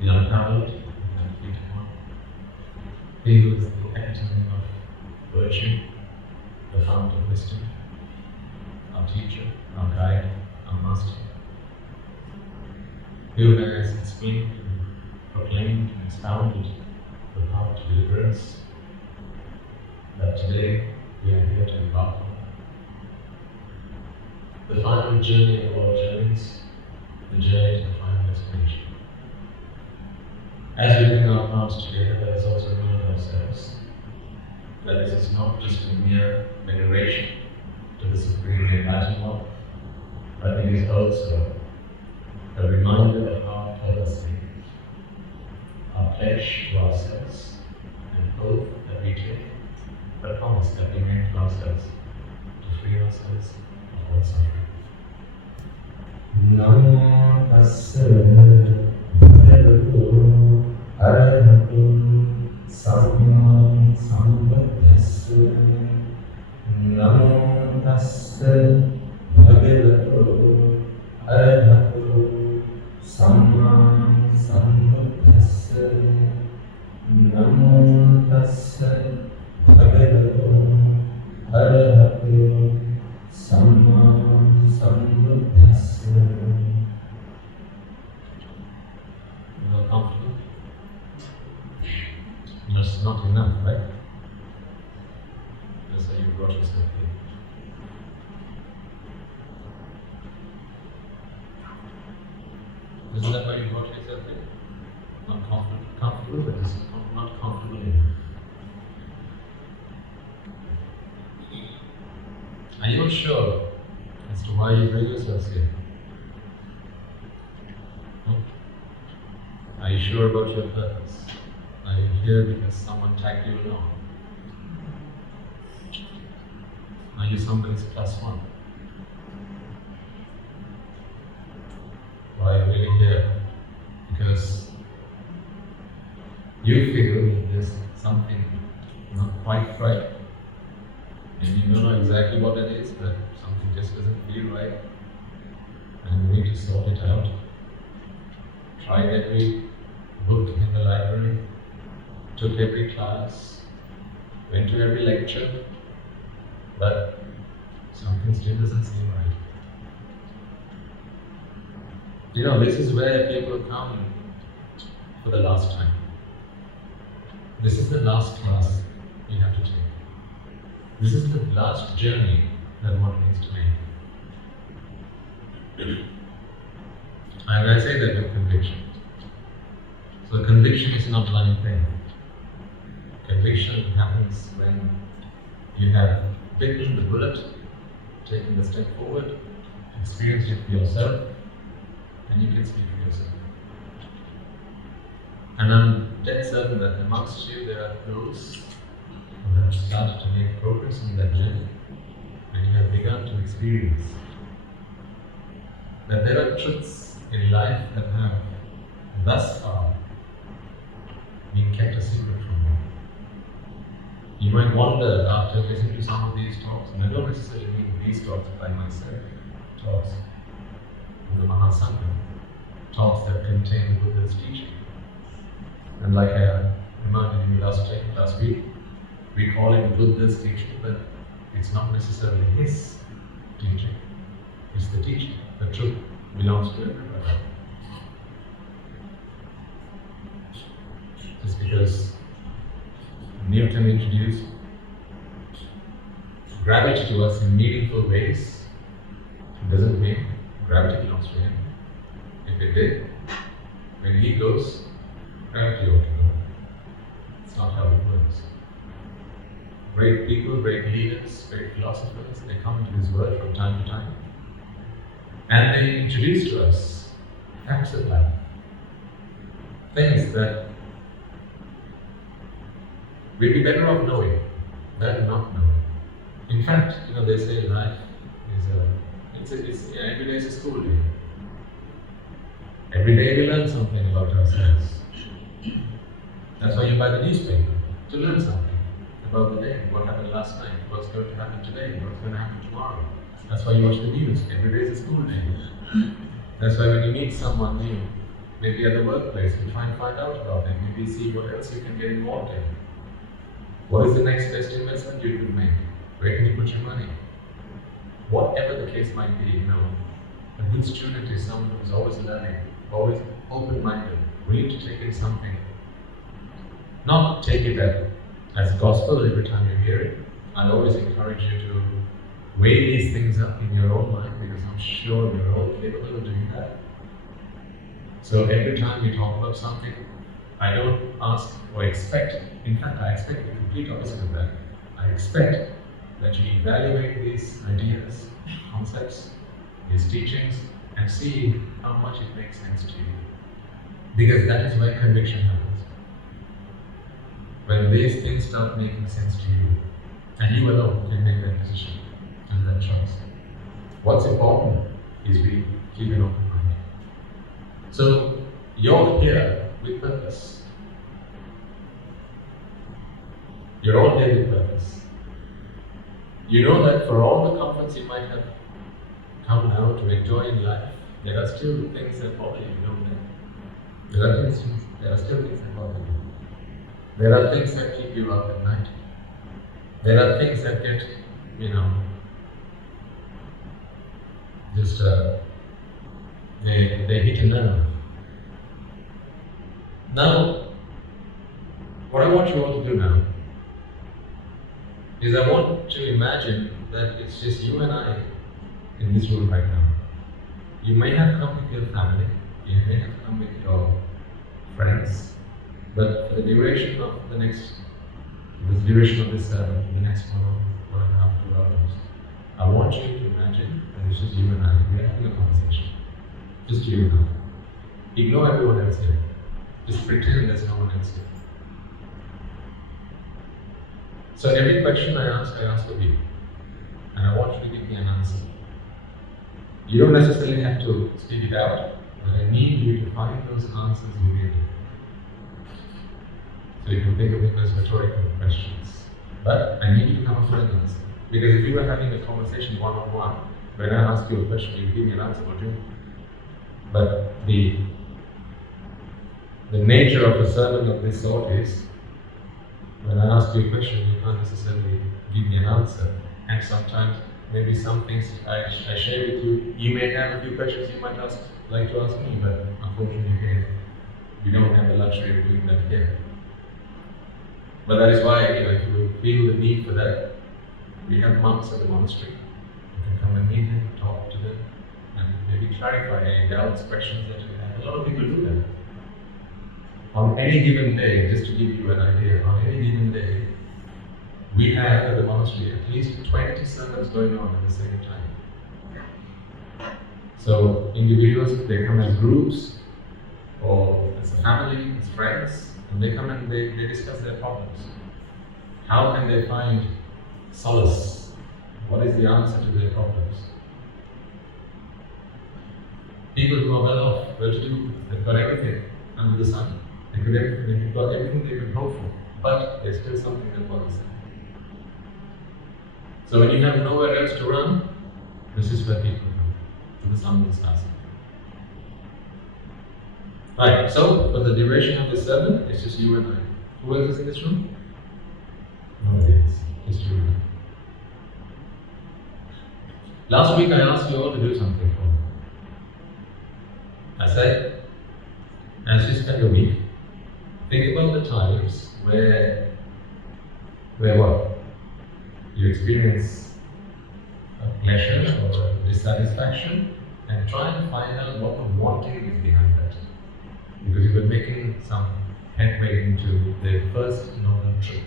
the unparalleled, the unfleeting one. He who is the epitome of virtue, the fount of wisdom, our teacher, our guide, our master. He who has explained, proclaimed, and expounded the path to deliverance that today we are here to embark on. The final journey of all journeys, the journey to the final destination. As we bring our paths together, let us also remind ourselves that this is not just a mere veneration to the Supreme Enlightened One, but it is also a reminder of our policy, our pledge to ourselves, an oath that we take, a promise that we make to ourselves to free ourselves of all suffering. Namo tassa bhagavato arahato samma sambuddhassa. Namo tassa bhagavato arahato samma sambuddhassa. Namo tassa bhagavato arahato samma sambuddhassa. You are comfortable? That's not enough, right? That's how you brought yourself here. Isn't that why you brought yourself here? Not comfortable, but it's not comfortable enough. Are you sure as to why you bring yourselves here? Are you sure about your purpose? Are you here because someone tagged you along? Are you somebody's plus one? Why are you really here? Because you feel there's something not quite right. And you don't know exactly what it is, but something just doesn't feel right. And you need to sort it out. Tried every book in the library, took every class, went to every lecture, but something still doesn't seem right. You know, this is where people come for the last time. This is the last class you have to take. This is the last journey that one needs to make. And I say that with conviction. So conviction is not a blind thing. Conviction happens when you have bitten the bullet, taken the step forward, experienced it for yourself, and you can speak for yourself. And I'm dead certain that amongst you there are those who have started to make progress in that journey, and you have begun to experience that there are truths in life that have thus far been kept a secret from you. You might wonder after listening to some of these talks, and I don't necessarily mean these talks by myself, talks in the Mahasangha, talks that contain the Buddha's teaching. And like I reminded you last week, we call it Buddha's teaching, but it's not necessarily his teaching. It's the teaching. The truth belongs to everybody. Just because Newton introduced gravity to us in meaningful ways, it doesn't mean gravity belongs to him. If it did, when he goes, gravity ought to go. It's not how it works. Great people, great leaders, great philosophers, they come into this world from time to time, and they introduce to us facts of life, things that we'd be better off knowing than not knowing. In fact, they say life is every day is a school day. Every day we learn something about ourselves. That's why you buy the newspaper, to learn something about the day, what happened last night, what's going to happen today, what's going to happen tomorrow. That's why you watch the news. Every day is a school day. That's why when you meet someone new, maybe at the workplace, and try and find out about them. Maybe see what else you can get involved in. What is the next best investment you could make? Where can you put your money? Whatever the case might be, a good student is someone who's always learning, always open-minded, willing to take in something. Not take it as gospel every time you hear it. I always encourage you to weigh these things up in your own mind, because I'm sure you're all capable of doing that. So every time you talk about something, I don't ask or expect, in fact I expect the complete opposite of that. I expect that you evaluate these ideas, concepts, these teachings, and see how much it makes sense to you. Because that is where conviction happens. When these things start making sense to you, and you alone can make that decision and that choice. What's important is we keep an open mind. So you're here with purpose. You're all here with purpose. You know that for all the comforts you might have come now to enjoy in life, there are still things that bother you, don't there? There are still things that bother you. There are things that keep you up at night. There are things that get, they hit a nerve. Now, what I want you all to do now is I want to imagine that it's just you and I in this room right now. You may have come with your family, you may have come with your friends, but for the duration of the next sermon, the next 1.5, 2 hours, I want you to imagine that it's just you and I. We're having a conversation. Just you and I. Ignore everyone else here. Just pretend there's no one else here. So every question I ask of you. And I want you to give me an answer. You don't necessarily have to speak it out, but I need you to find those answers within you. So you can think of it as rhetorical questions. But I need you to come up with an answer. Because if you were having a conversation one-on-one, when I ask you a question, you give me an answer, would you? But the nature of a sermon of this sort is, when I ask you a question, you can't necessarily give me an answer. And sometimes, maybe some things I share with you, you may have a few questions you might like to ask me, but unfortunately again, we don't have the luxury of doing that here. But that is why, if you feel the need for that, we have monks at the monastery. You can come and meet them, talk to them, and maybe clarify any doubts, questions that you have. A lot of people do that. On any given day, just to give you an idea, on any given day, we have at the monastery at least 20 sermons going on at the same time. So individuals, they come as groups, or as a family, as friends, and they come and they discuss their problems. How can they find solace? What is the answer to their problems? People who are well off, well-to-do, they've got everything under the sun. They've got everything they could hope for, but there's still something that bothers them. So when you have nowhere else to run, this is where people come, to the sun and stars. Right, so for the duration of this sermon, it's just you and I. Who else is in this room? Nobody else, just you and I. Last week I asked you all to do something for me. I said, as you spend a week, think about the times where what? You experience a pleasure or a dissatisfaction, and try and find out what the wanting is behind that. Because you were making some headway into the first noble truth.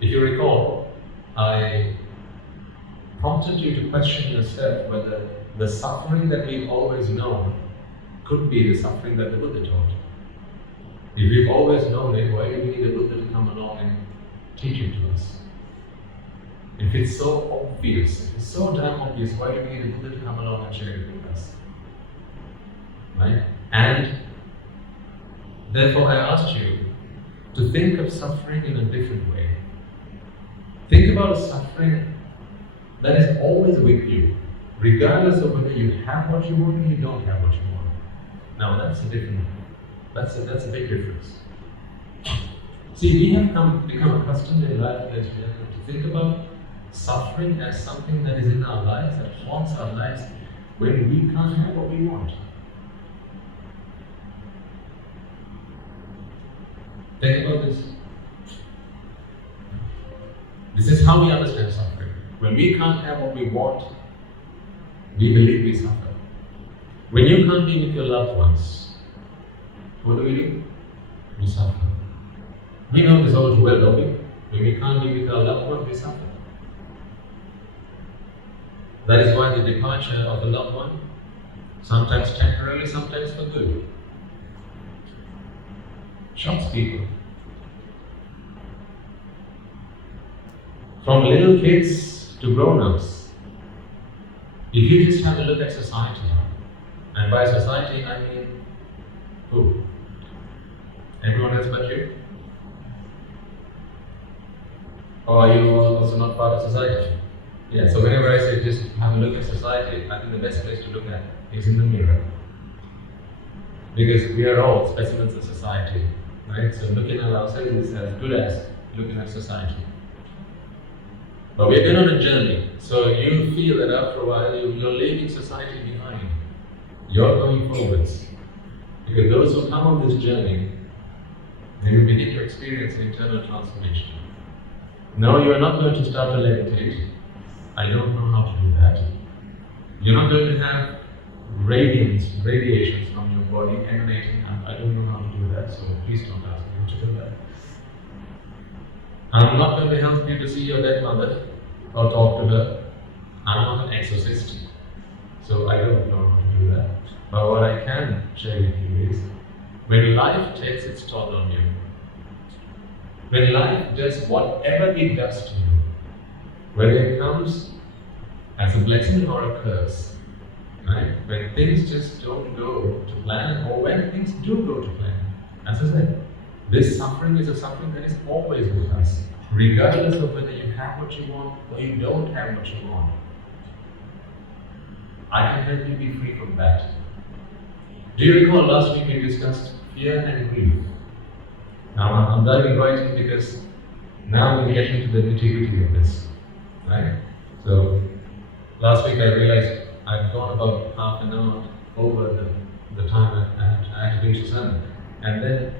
If you recall, I prompted you to question yourself whether the suffering that we've always known could be the suffering that the Buddha taught. If we've always known it, why do we need a Buddha to come along and teach it to us? If it's so obvious, if it's so damn obvious, why do we need a Buddha to come along and share it with us? Right? And therefore I asked you to think of suffering in a different way. Think about a suffering that is always with you, regardless of whether you have what you want or you don't have what you want. Now that's a big difference. See, we have become accustomed in life as we have to think about suffering as something that is in our lives, that haunts our lives when we can't have what we want. Think about this. This is how we understand suffering. When we can't have what we want, we believe we suffer. When you can't be with your loved ones, what do? We suffer. We know this all too well, don't we? When we can't be with our loved ones, we suffer. That is why the departure of a loved one, sometimes temporarily, sometimes for good, shocks people. From little kids to grown-ups, if you just have a look at society, and by society I mean who? Everyone else but you? Or are you also not part of society? Yeah, so whenever I say just have a look at society, I think the best place to look at is in the mirror. Because we are all specimens of society, right? So looking at ourselves is as good as looking at society. But we've been on a journey, so you feel that after a while you're leaving society behind. You're going forwards. Because those who come on this journey, they will begin to experience an internal transformation. No, you are not going to start to levitate. I don't know how to do that. You're not going to have radiations from your body emanating out. I don't know how to do that, so please don't ask me how to do that. I'm not going to help you to see your dead mother or talk to her. I'm not an exorcist, so I don't know how to do that. But what I can share with you is, when life takes its toll on you, when life does whatever it does to you, whether it comes as a blessing or a curse, right? When things just don't go to plan, or when things do go to plan, as I said, this suffering is a suffering that is always with us, regardless of whether you have what you want or you don't have what you want. I can help you be free from that. Do you recall last week we discussed fear and grief? Now I'm diving right in because now we're getting to the nitty-gritty of this, right? So last week I realized I'd gone about half an hour over the time I had to finish the sermon, and then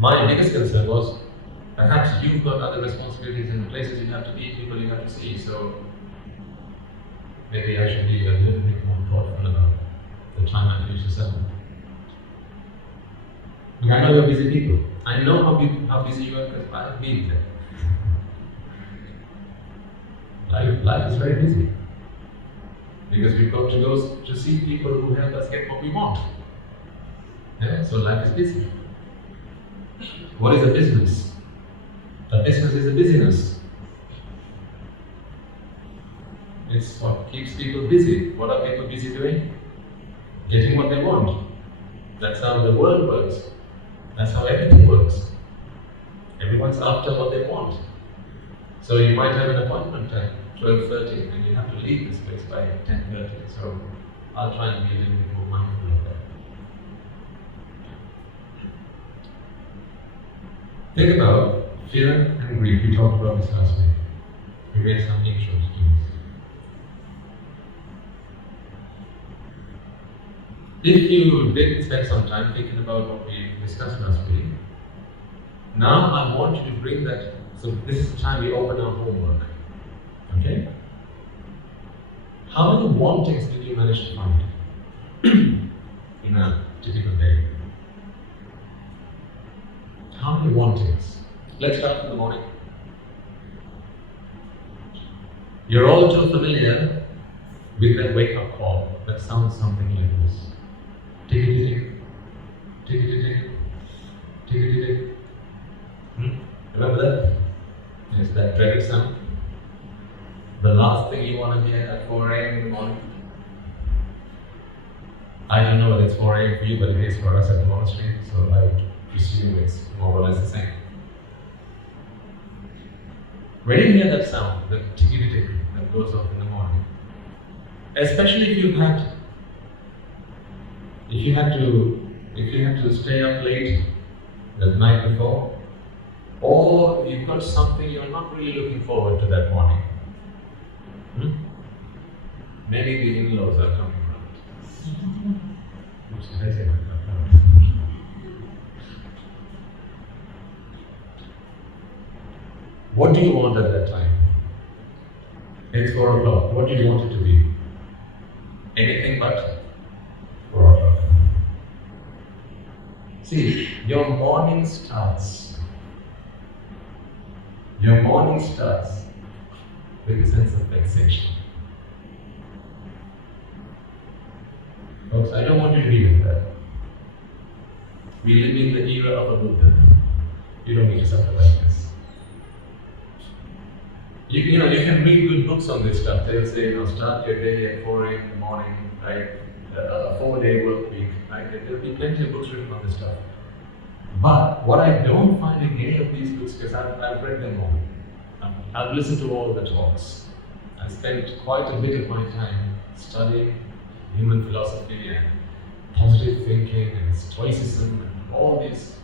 my biggest concern was perhaps you've got other responsibilities in the places you have to be, people you have to see, so maybe I should be a little bit more thoughtful about the time I finish the sermon. I know you're busy people. I know how busy you are because I've been there. Life is very busy. Because we've got to go to see people who help us get what we want. Yeah? So life is busy. What is a business? A business is a busyness. It's what keeps people busy. What are people busy doing? Getting what they want. That's how the world works. That's how everything works. Everyone's after what they want. So you might have an appointment at 12:30 and you have to leave this place by 10:30. So I'll try and be a little bit more mindful of that. Think about fear and grief. We talked about this last week. We made some intros to this. If you didn't spend some time thinking about what we discussed last week, now I want you to bring that. So this is the time we open our homework. Okay? How many wantings did you manage to find in a typical day? How many wantings? Let's start from the morning. You're all too familiar with that wake-up call that sounds something like this. Tick-a-tick, tick-a-tick, tick-a-tick. Remember that? It's that dreaded sound. The last thing you want to hear at 4 a.m. in the morning. I don't know whether it's 4 a.m. for you, but it is for us at the Monastery, so I would presume it's more or less the same. When you hear that sound, the tick-a-tick that goes off in the morning, especially if you've had If you had to stay up late the night before, or you've got something you're not really looking forward to that morning, maybe the in-laws are coming around. Oops, did I say that? What do you want at that time? It's 4 o'clock. What do you want it to be? Anything but 4 o'clock. See, your morning starts with a sense of vexation. Folks, I don't want you to be like that. We live in the era of a Buddha. You don't need to suffer like this. You can read good books on this stuff. They'll say, start your day at 4 a.m. in the morning, right? A 4-day work week, right? There'll be plenty of books written on this stuff. But what I don't find in any of these books, because I've read them all, I've listened to all the talks, I spent quite a bit of my time studying human philosophy and positive thinking and stoicism and all these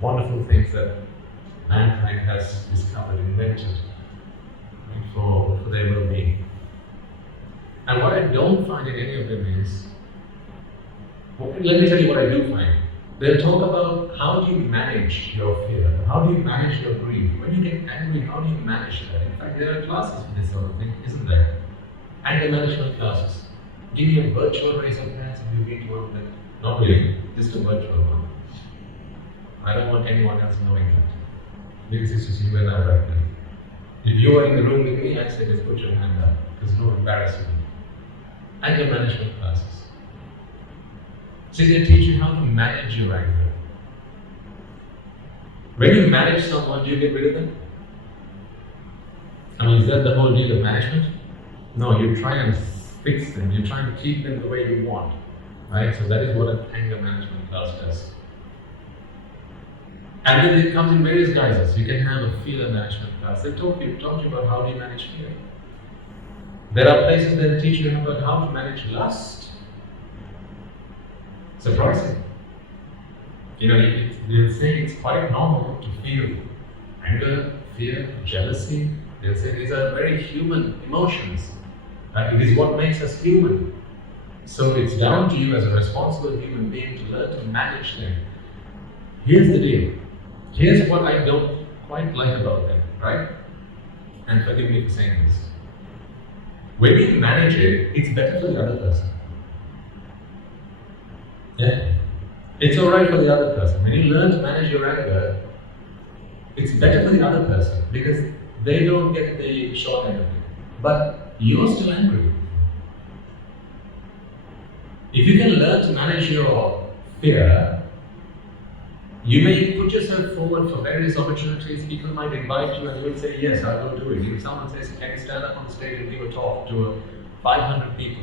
wonderful things that mankind has discovered, invented for their well-being. And what I don't find in any of them is, let me tell you what I do find. They'll talk about how do you manage your fear, how do you manage your grief. When you get angry, how do you manage that? In fact, there are classes for this sort of thing, isn't there? Anger management classes. Give me a virtual raise of hands if you've been to one of them. Not really, just a virtual one. I don't want anyone else knowing that, because it's just you and I right now. If you are in the room with me, I say just put your hand up. There's no embarrassment. Anger management classes. See, they teach you how to manage your anger. When you manage someone, do you get rid of them? I mean, is that the whole deal of management? No, you try and fix them. You try and keep them the way you want. Right? So that is what an anger management class does. And then it comes in various guises. You can have a fear management class. They talk to you about how do you manage fear. There are places that teach you about how to manage lust. Surprising. They'll say it's quite normal to feel anger, fear, jealousy. They'll say these are very human emotions. It is what makes us human. So it's down to you as a responsible human being to learn to manage them. Here's the deal. Here's what I don't quite like about them, right? And forgive me for saying this. When you manage it, it's better for the other person. Yeah? It's alright for the other person. When you learn to manage your anger, it's better for the other person because they don't get the short end of it. But you're still angry. If you can learn to manage your fear, you may put yourself forward for various opportunities. People might invite you and you will say, yes, I will do it. If someone says, can you stand up on the stage and give a talk to 500 people?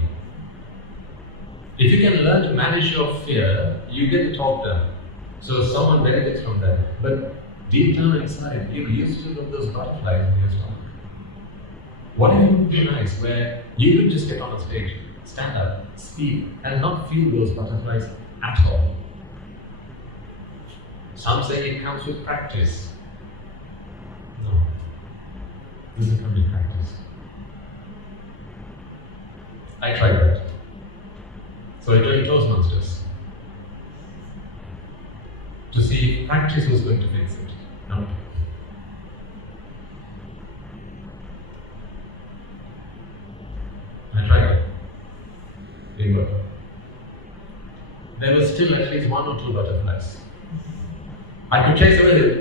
If you can learn to manage your fear, you get the talk done. So someone benefits from that. But deep down inside, you still got those butterflies in your stomach. What if it would be nice where you could just get on a stage, stand up, speak, and not feel those butterflies at all? Some say it comes with practice. No, it doesn't come with practice. I tried that. So I joined Toastmasters to see if practice was going to fix it. No. I tried it. Didn't work. There was still at least 1 or 2 butterflies. I could chase away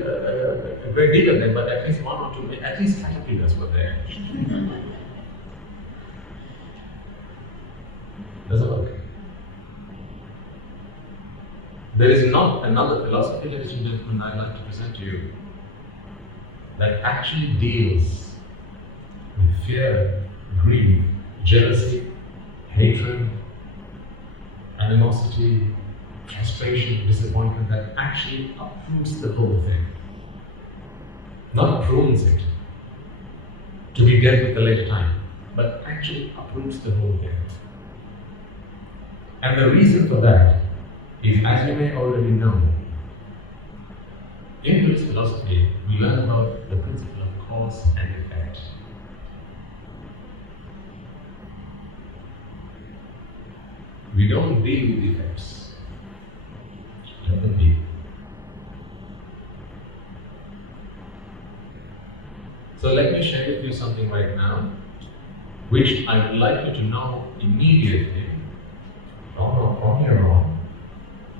a great deal of them, but at least 1 or 2, at least caterpillars were there. Doesn't work. There is not another philosophy, ladies and gentlemen, I'd like to present to you that actually deals with fear, greed, jealousy, hatred, animosity, frustration, disappointment, that actually uproots the whole thing. Not prunes it to be dealt with at a later time, but actually uproots the whole thing. And the reason for that is, as you may already know, in Buddhist philosophy, we learn about the principle of cause and effect. We don't deal with effects. Let them be. So let me share with you something right now, which I would like you to know immediately, from here on,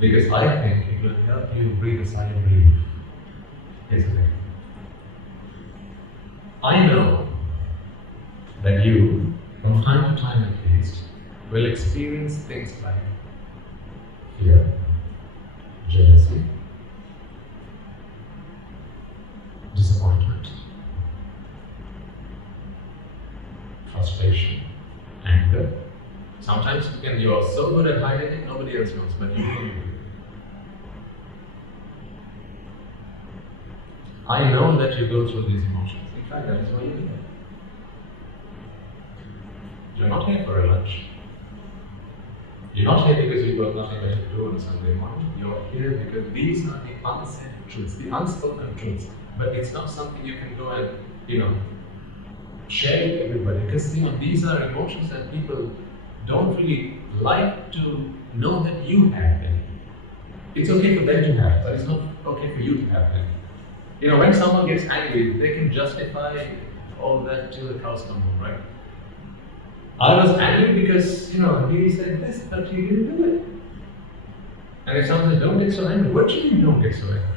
because I think it will help you breathe a sigh of relief. Isn't it? I know that you, from time to time at least, will experience things like fear, jealousy, disappointment, frustration, anger. Sometimes you're so good at hiding it, nobody else knows, but you know you do. I know that you go through these emotions. In fact, that is why you're here. You're not here for a lunch. You're not here because you've got nothing better to do on a Sunday morning. You're here because these are the unsaid truths, the unspoken truths. But it's not something you can go and, share with everybody. Because, these are emotions that people don't really like to know that you have them. It's okay for them to have, but it's not okay for you to have them. When someone gets angry, they can justify all that till the cows come home, right? I was angry because, he said this, but he didn't do it. And if someone says, don't get so angry, what do you mean don't get so angry?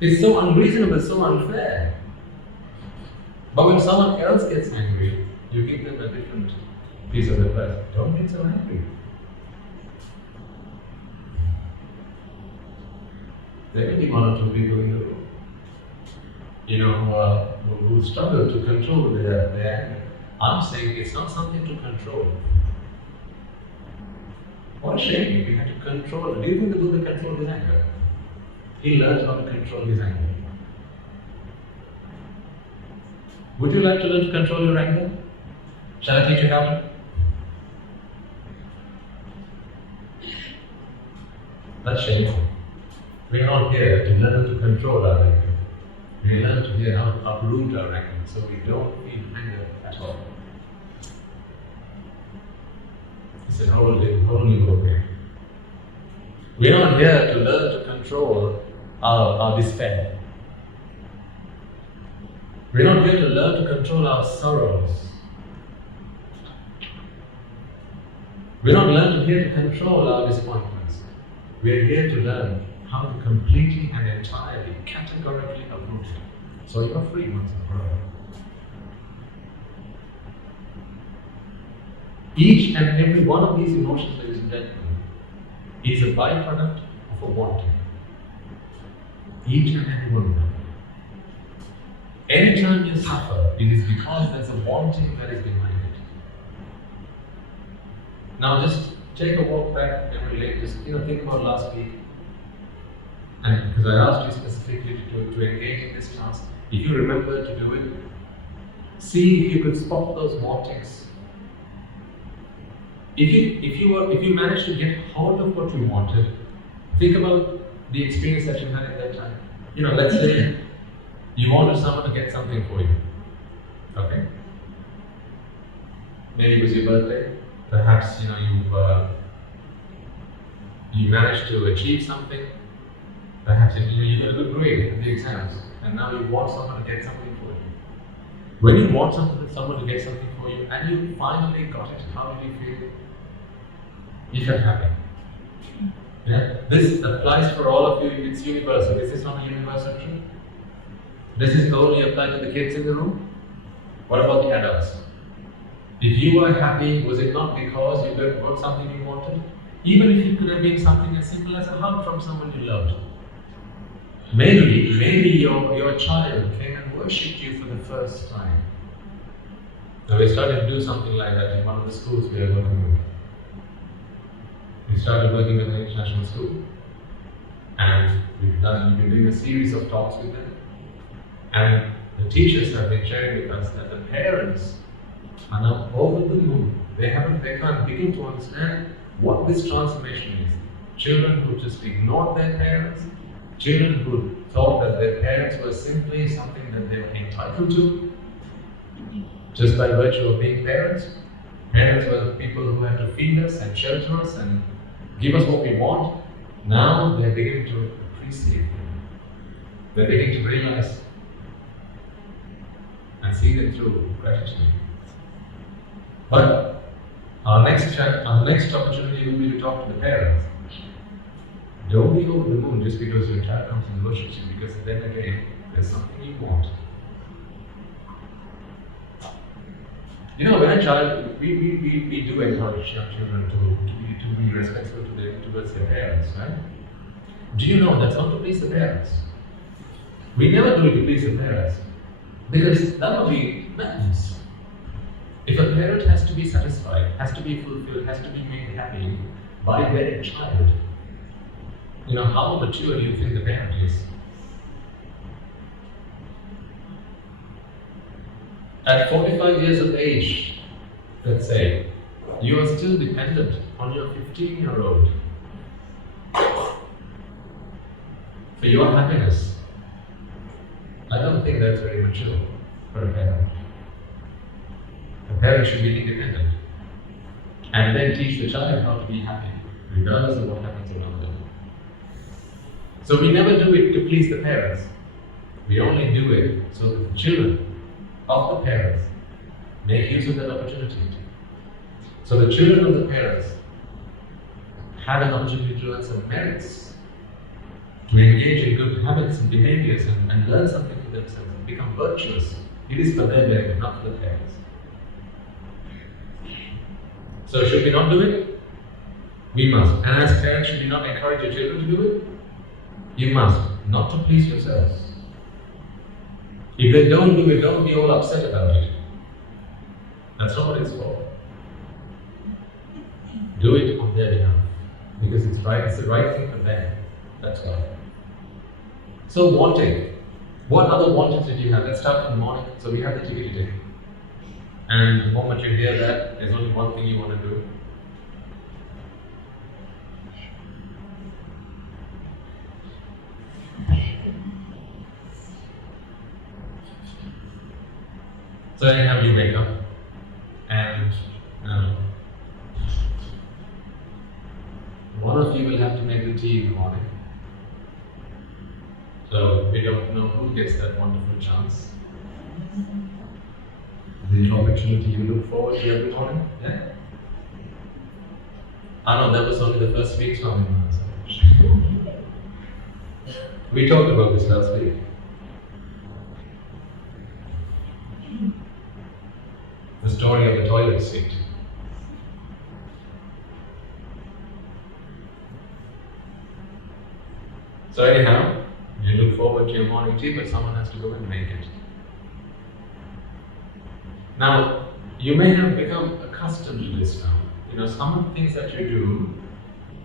It's so unreasonable, so unfair. But when someone else gets angry, you give them a different piece of advice. Don't get so angry. There may be one or two people in the room, who struggle to control their anger. I'm saying it's not something to control. What a shame if you had to control it. Do you think the Buddha controlled his anger? He learned how to control his anger. Would you like to learn to control your anger? Shall I teach you how to? That's shameful. We are not here to learn to control our anger. We learn to hear how to uproot our anger so we don't feel anger at all. It's a whole new book here. We are not here to learn to control our despair. We're not here to learn to control our sorrows. We're not here to control our disappointments. We're here to learn how to completely and entirely, categorically uproot it. So you're free once and forever. Each and every one of these emotions, ladies and gentlemen, is a byproduct of a wanting. Each and every one of them. Anytime you suffer, it is because there's a wanting that is behind it. Now just take a walk back memory lane, just think about last week. And because I asked you specifically to engage in this class, if you remember to do it, see if you could spot those wantings. If you managed to get hold of what you wanted, think about the experience that you had at that time. Let's say you wanted someone to get something for you. Okay? Maybe it was your birthday. Perhaps you managed to achieve something. Perhaps you got a good grade in the exams, and now you want someone to get something for you. When you want someone to get something for you, and you finally got it, how did you feel? You felt happy. Yeah? This applies for all of you. It's universal. Is this not a universal truth? This is only applied to the kids in the room? What about the adults? If you were happy, was it not because you got something you wanted? Even if it could have been something as simple as a hug from someone you loved. Maybe your child came and worshipped you for the first time. Now we started to do something like that in one of the schools we are working with. We started working with an international school. And we've been doing a series of talks with them. And the teachers have been sharing with us that the parents are now over the moon. They can't begin to understand what this transformation is. Children who just ignored their parents, children who thought that their parents were simply something that they were entitled to, just by virtue of being parents. Parents were the people who had to feed us and shelter us and give us what we want. Now they're beginning to appreciate them. They're beginning to realize and see them through gratitude. But our next opportunity will be to talk to the parents. Don't be over the moon just because your child comes and worships you, because then again, there's something you want. You know, when a child, we do encourage young children to be respectful towards their parents, right? Do you know that's not to please the parents? We never do it to please the parents, because that would be madness. If a parent has to be satisfied, has to be fulfilled, has to be made happy by their child, you know, how mature do you think the parent is? At 45 years of age, let's say, you are still dependent on your 15-year-old for your happiness. I don't think that's very mature for a parent. A parent should be independent and then teach the child how to be happy, regardless of what happens around them. So we never do it to please the parents. We only do it so that the children of the parents make use of that opportunity. So the children of the parents have an opportunity to learn some merits, to engage in good habits and behaviors and learn something for themselves and become virtuous. It is for their benefit, not for the parents. So should we not do it? We must. And as parents, should we not encourage your children to do it? You must, not to please yourselves. If they don't do it, don't be all upset about it. That's not what it's for. Do it on their behalf, because it's right. It's the right thing for them. That's all. So wanting. What other wantings did you have? Let's start from the morning. So we have the ticket. And the moment you hear that, there's only one thing you want to do. So anyhow, you wake up and one of you will have to make the tea in the morning. So we don't know who gets that wonderful chance. The opportunity you look forward to every morning. Yeah? No, that was only the first week's one. We talked about this last week. The story of the toilet seat. So anyhow, you look forward to your morning tea, but someone has to go and make it. Now, you may have become accustomed to this now. You know, some of the things that you do,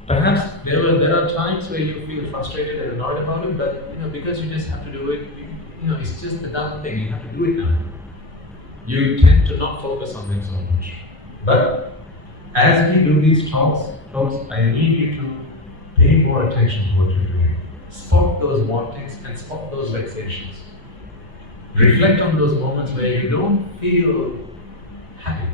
perhaps there are times where you feel frustrated and annoyed about it, but you know, because you just have to do it, you know, it's just a dumb thing, you have to do it now. You tend to not focus on them so much. But as we do these talks, I need you to pay more attention to what you're doing. Spot those wantings and spot those vexations. Reflect on those moments where you don't feel happy.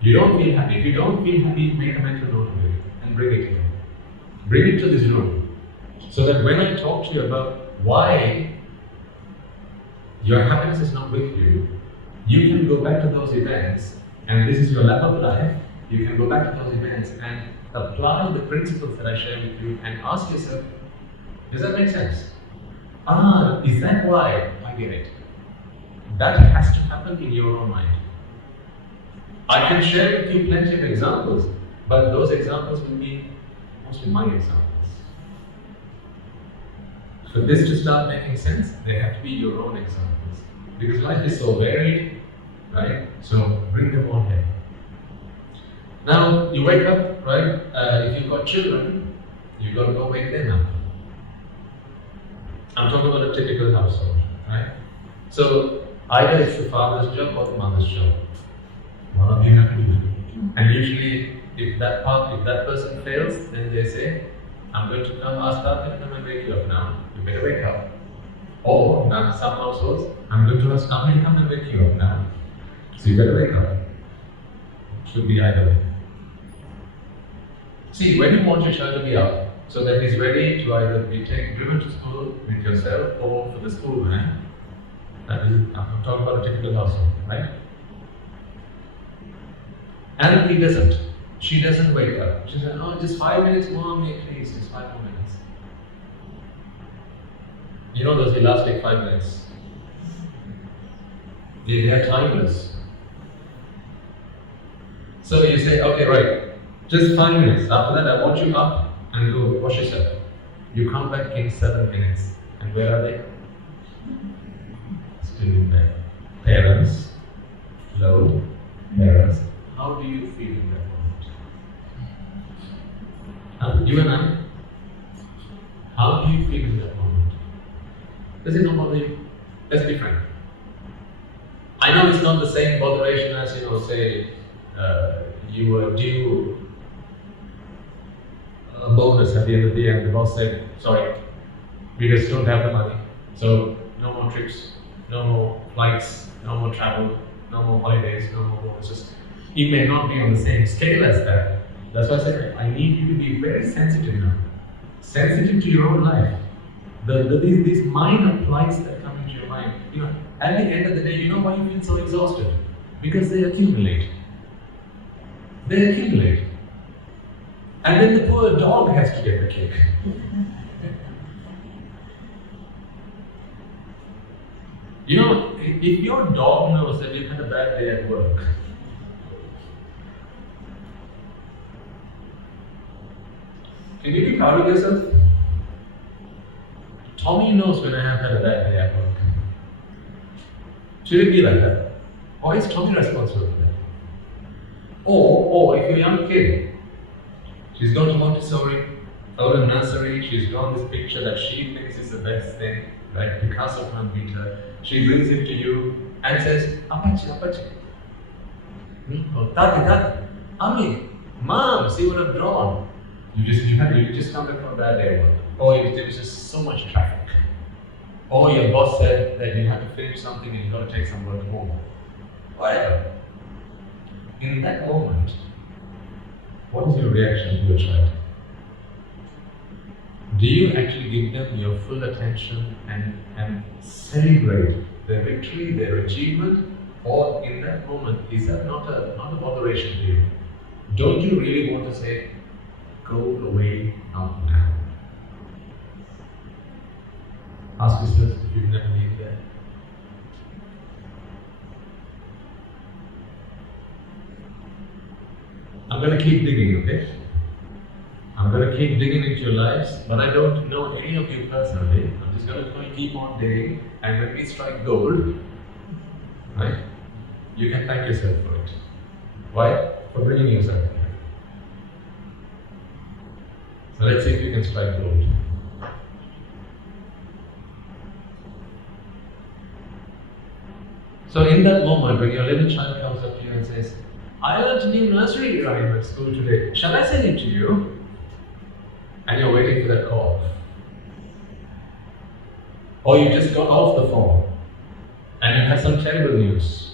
You don't feel happy. If you don't feel happy, make a mental note of it and bring it in. Bring it to this room. So that when I talk to you about why your happiness is not with you, you can go back to those events, and this is your lap of life. You can go back to those events and apply the principles that I share with you and ask yourself, does that make sense? Is that why? I get it. That has to happen in your own mind. I can share with you plenty of examples, but those examples will be mostly my examples. For this to start making sense, they have to be your own examples. Because life is so varied, right? So bring them on here. Now, you wake up, right? If you've got children, you've got to go wake them up. I'm talking about a typical household, right? So Either it's the father's job or the mother's job. One of you have to do it. And usually, if that person fails, then they say, I'm going to ask Tata to come and wake you up now. You better wake up. Or, now some households, I'm going to ask Tata to come and wake you up now. So you better wake up. It should be either way. See, when you want your child to be up, so that he's ready to either be driven to school with yourself or for the school van, that is, I'm talking about a typical household, right? And he doesn't. She doesn't wake up. She says, oh, just 5 minutes more, please, just 5 more minutes. You know those elastic 5 minutes? They are timeless. So you say, okay, right, just 5 minutes. After that, I want you up and go wash yourself. You come back in 7 minutes. And where are they? Still in bed. Parents, low, parents. How do you feel in that moment? You and I? How do you feel in that moment? Does it not bother you? Let's be frank. I know it's not the same botheration as, say, you were due a bonus at the end of the year and the boss said, sorry, we just don't have the money. So no more trips, no more flights, no more travel, no more holidays, no more bonuses. It may not be on the same scale as that. That's why I said, I need you to be very sensitive now. Sensitive to your own life. These minor plights that come into your mind, at the end of the day, you know why you feel so exhausted? Because they accumulate. They accumulate. And then the poor dog has to get the cake. If your dog knows that you've had a bad day at work, can you be proud of yourself? Tommy knows when I have had a bad day at work. Should it be like that? Or is Tommy responsible for that? Or if you're a young kid, she's gone to Montessori, out of nursery, she's drawn this picture that she thinks is the best thing, like Picasso can't beat her. She brings it to you and says, Apache. Oh, Tati, Ami, Mom, see what I've drawn. You just come back from a bad day at work. Or there was just so much traffic. Or your boss said that you have to finish something and you've got to take some work home. Whatever. In that moment, what is your reaction to your child? Do you actually give them your full attention and celebrate their victory, their achievement? Or in that moment, is that not a botheration to you? Don't you really want to say, go away, not now? Ask yourself if you've never been there. I'm going to keep digging, okay? I'm going to keep digging into your lives, but I don't know any of you personally. I'm just going to keep on digging, and when we strike gold, right, you can thank yourself for it. Why? For bringing yourself here. So let's see if you can strike gold. So in that moment, when your little child comes up to you and says, I learned a new nursery rhyme at school today. Shall I send it to you? And you're waiting for that call. Or you just got off the phone and you have some terrible news.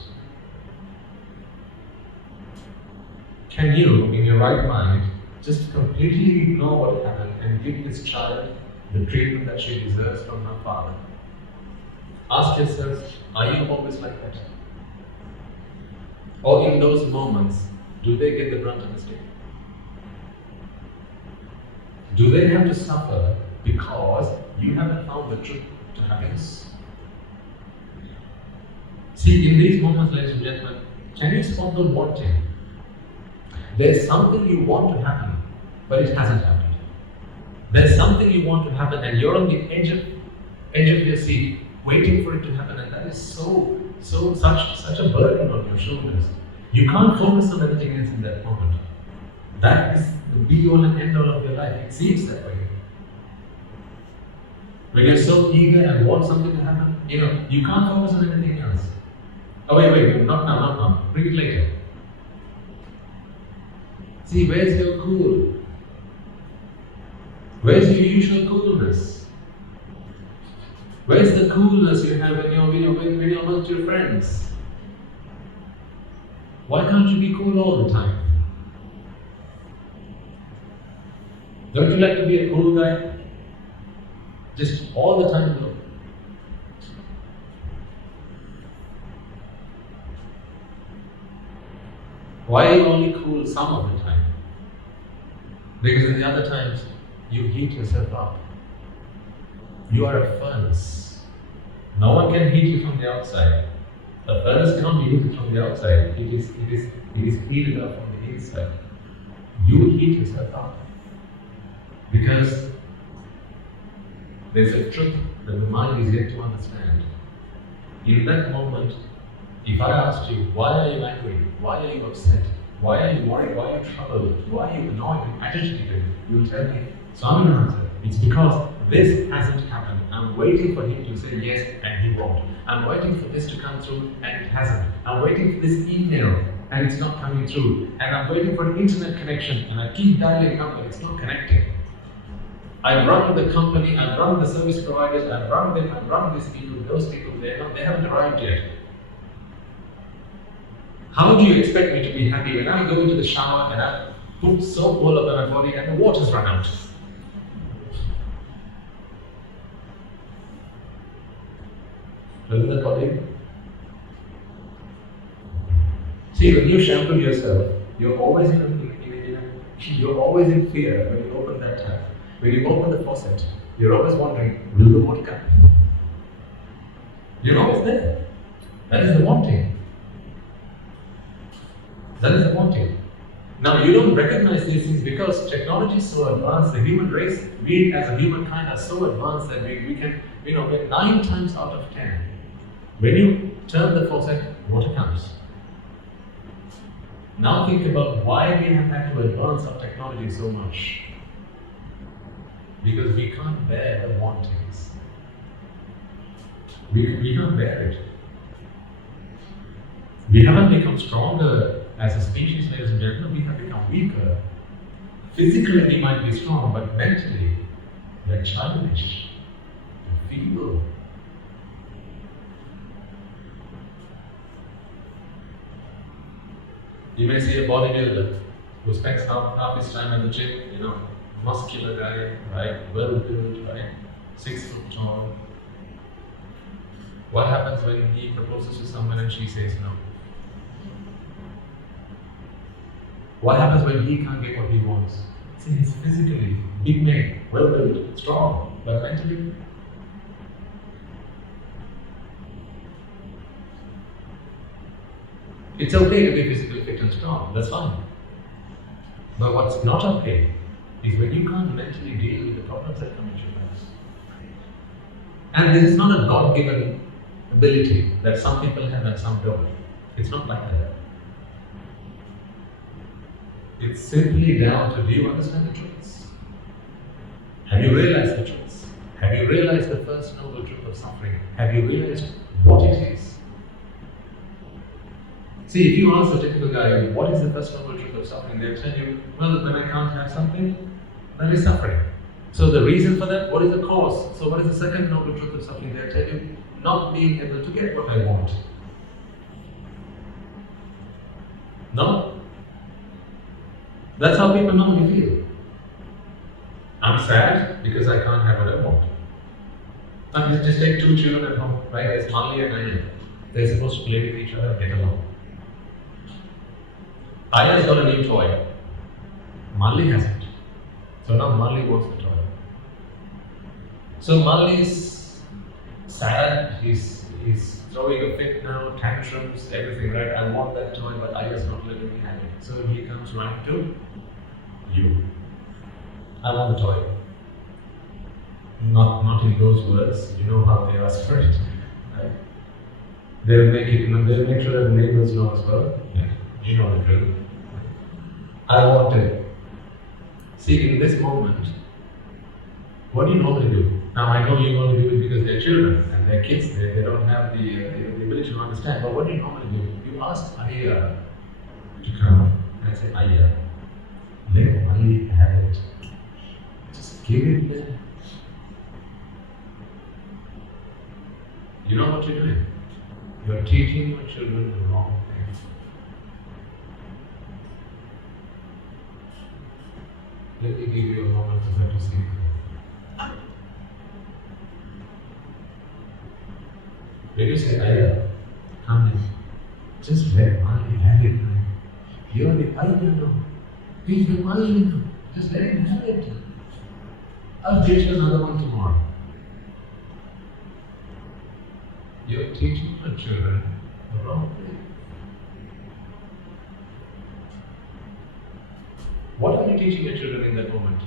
Can you, in your right mind, just completely ignore what happened and give this child the treatment that she deserves from her father? Ask yourself, are you always like that? Or in those moments, do they get the brunt of the stick? Do they have to suffer because you haven't found the truth to happiness? See, in these moments, ladies and gentlemen, can you spot the wanting? There's something you want to happen, but it hasn't happened. There's something you want to happen and you're on the edge of your seat, waiting for it to happen, and that is such a burden on your shoulders. You can't focus on anything else in that moment. That is the be-all and end-all of your life. It seems that way. When you're so eager and want something to happen, you can't focus on anything else. Oh wait, not now. Bring it later. See, where's your cool? Where's your usual coolness? Where's the coolness you have when you're amongst your friends? Why can't you be cool all the time? Don't you like to be a cool guy? Just all the time, though. Why are you only cool some of the time? Because in the other times, you heat yourself up. You are a furnace. No one can heat you from the outside. A furnace cannot be heated from the outside. It is heated up from the inside. You heat yourself up. Because there's a truth that the mind is yet to understand. In that moment, if I asked you, why are you angry? Why are you upset? Why are you worried? Why are you troubled? Why are you annoyed and agitated? You'll tell me. So I'm going to answer. It's because this hasn't happened. I'm waiting for him to say yes and he won't. I'm waiting for this to come through and it hasn't. I'm waiting for this email and it's not coming through. And I'm waiting for an internet connection and I keep dialing up and it's not connecting. I've run the company, I've run the service providers, I've run them, I've run these people, those people, they haven't arrived yet. How do you expect me to be happy when I go into the shower and I put soap all over my body and the water's run out? Doesn't that bother you? See, when you shampoo yourself, you're always in fear when you open that tap. When you open the faucet, you're always wondering, will the water come? You're always there. That is the wanting. That is the wanting. Now, you don't recognize these things because technology is so advanced, the human race, we as a humankind are so advanced that we can, we're 9 times out of 10. When you turn the faucet, water comes. Now think about why we have had to advance our technology so much. Because we can't bear the wantings. We can't bear it. We haven't become stronger as a species, ladies and gentlemen. We have become weaker. Physically we might be strong, but mentally we're childish, feeble. You may see a bodybuilder who spends half his time at the gym, muscular guy, right, well built, right, 6 foot tall. What happens when he proposes to someone and she says no? What happens when he can't get what he wants? See, he's physically big man, well built, strong, but mentally, it's okay to be physically fit and strong, that's fine. But what's not okay is when you can't mentally deal with the problems that come into your life. And this is not a God-given ability that some people have and some don't. It's not like that. It's simply down to, do you understand the truths? Have you realized the truths? Have you realized the first noble truth of suffering? Have you realized what it is? See, if you ask a typical guy, what is the first noble truth of suffering? They'll tell you, well, when I can't have something, that is suffering. So the reason for that, what is the cause? So what is the second noble truth of suffering? They'll tell you, not being able to get what I want. No? That's how people normally feel. I'm sad because I can't have what I want. And just take 2 children at home, right? There's Molly and Aya. They're supposed to play with each other and get along. Aya's got a new toy. Molly hasn't. So now Molly wants the toy. So Molly's sad, he's throwing a fit now, tantrums, everything, right? I want that toy, but Aya's not letting me have it. So he comes right to you. I want the toy. Not in those words, you know how they ask for it. Right? They'll make sure that the neighbors know as well. Yeah, you know the drill. I want it. See, in this moment, what do you normally do? Now I know you want to do it because they're children and they're kids, they don't have the ability to understand. But what do you normally do? You ask Ayya to come and say, Ayya, let only have it. Just give it there. You know what you're doing? You're teaching your children the wrong thing. Let me give you a moment to let you see. When you say, Ayya, come in, just let Mali have it. You're the Ayya now. He's the Mali now. Just let him have it. I'll teach you another one tomorrow. You're teaching your children the wrong thing. What are you teaching your children in that moment?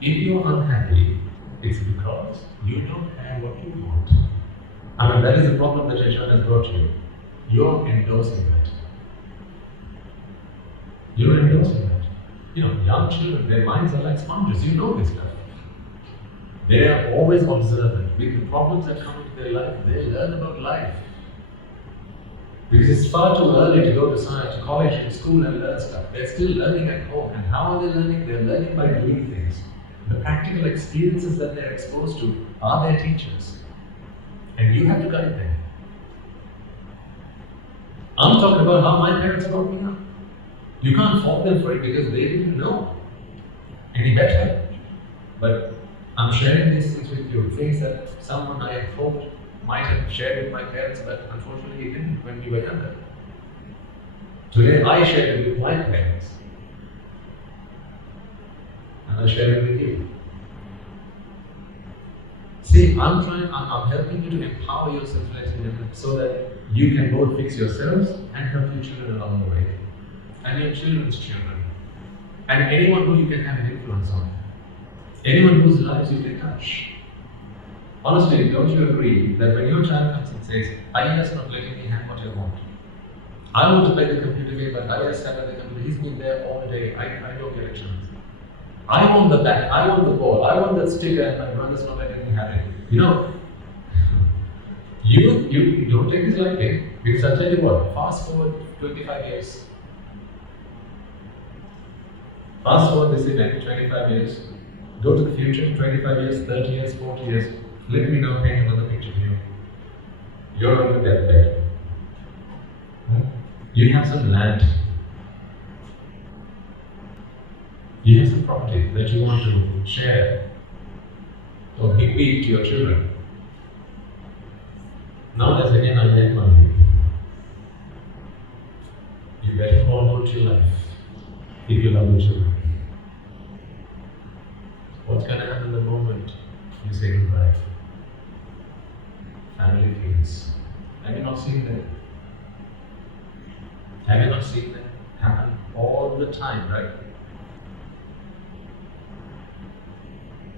If you're unhappy, it's because you don't have what you want. I mean, that is the problem that your child has brought you. You're endorsing that. You're endorsing that. You know, young children, their minds are like sponges. You know this stuff. They are always observant. With the problems that come into their life, they learn about life. Because it's far too early to go to science, to college, and school and learn stuff. They're still learning at home. And how are they learning? They're learning by doing things. The practical experiences that they're exposed to are their teachers. And you have to guide them. I'm talking about how my parents brought me up. You can't fault them for it because they didn't know any better. But I'm sharing these things with you, things that someone I had hoped might have shared with my parents, but unfortunately he didn't when we were younger. Today I share it with my parents. And I share it with you. See, I'm helping you to empower yourself so that you can both fix yourselves and help your children along the way. And your children's children. And anyone who you can have an influence on. Anyone whose lives you can touch. Honestly, don't you agree that when your child comes and says, Ayya's not letting me have what I want. I want to play the computer game, but Ayya's sat at the computer, he's been there all day, I don't get a chance. I want the bat, I want the ball, I want that sticker, and my brother's not letting me have it. You know, you don't take this lightly, because I'll tell you what, fast forward 25 years. Fast forward this event, 25 years. Go to the future, 25 years, 30 years, 40 years. Let me now paint another picture for you. You're on the deathbed. You have some land. You have some property that you want to share or bequeath to your children. Now there's again unmet money. You better hold on to your life if you love your children. What's going to happen the moment you say goodbye? Family feelings. Have you not seen that? Have you not seen that happen all the time, right?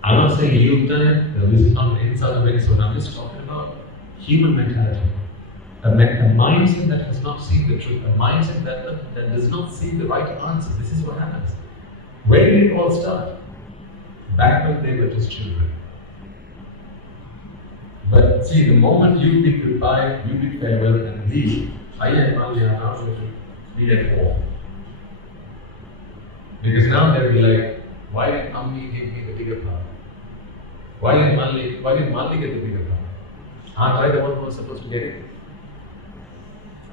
I'm not saying you've done it, this is not inside of Venezuela. I'm just talking about human mentality. A mindset that has not seen the truth, a mindset that does not see the right answer. This is what happens. Where did it all start? Back when they were just children. But see, the moment you bid goodbye, you bid farewell and leave, Ayya and Mali are now going to be at war. Because now they'll be like, why did Ammi give me the bigger part? Why did Mali get the bigger part? Aren't I the one who was supposed to get it?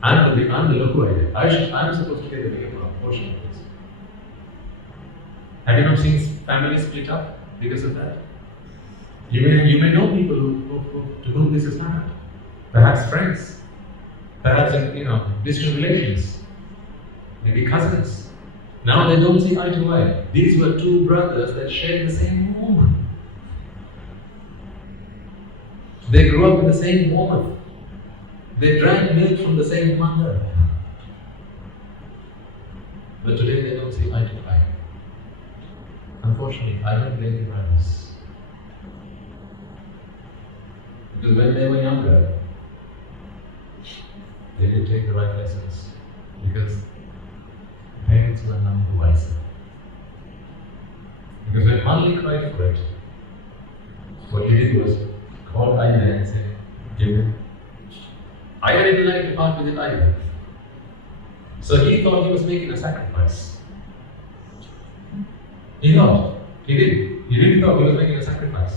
I'm the local idea. I'm supposed to get the bigger portion of this. Have you not seen families split up because of that? You may know people to whom this has happened. Perhaps friends. Perhaps distant relations. Maybe cousins. Now they don't see eye to eye. These were two brothers that shared the same woman. They grew up with the same woman. They drank milk from the same mother. But today they don't see eye to eye. Unfortunately, I don't blame the brothers. Because when they were younger, they didn't take the right lessons. Because parents were none wiser. Because when Mali cried for it, he did was called Ayya and said, give him. Ayya didn't like to part with it either. So he thought he was making a sacrifice. He thought. He did. He really thought he was making a sacrifice.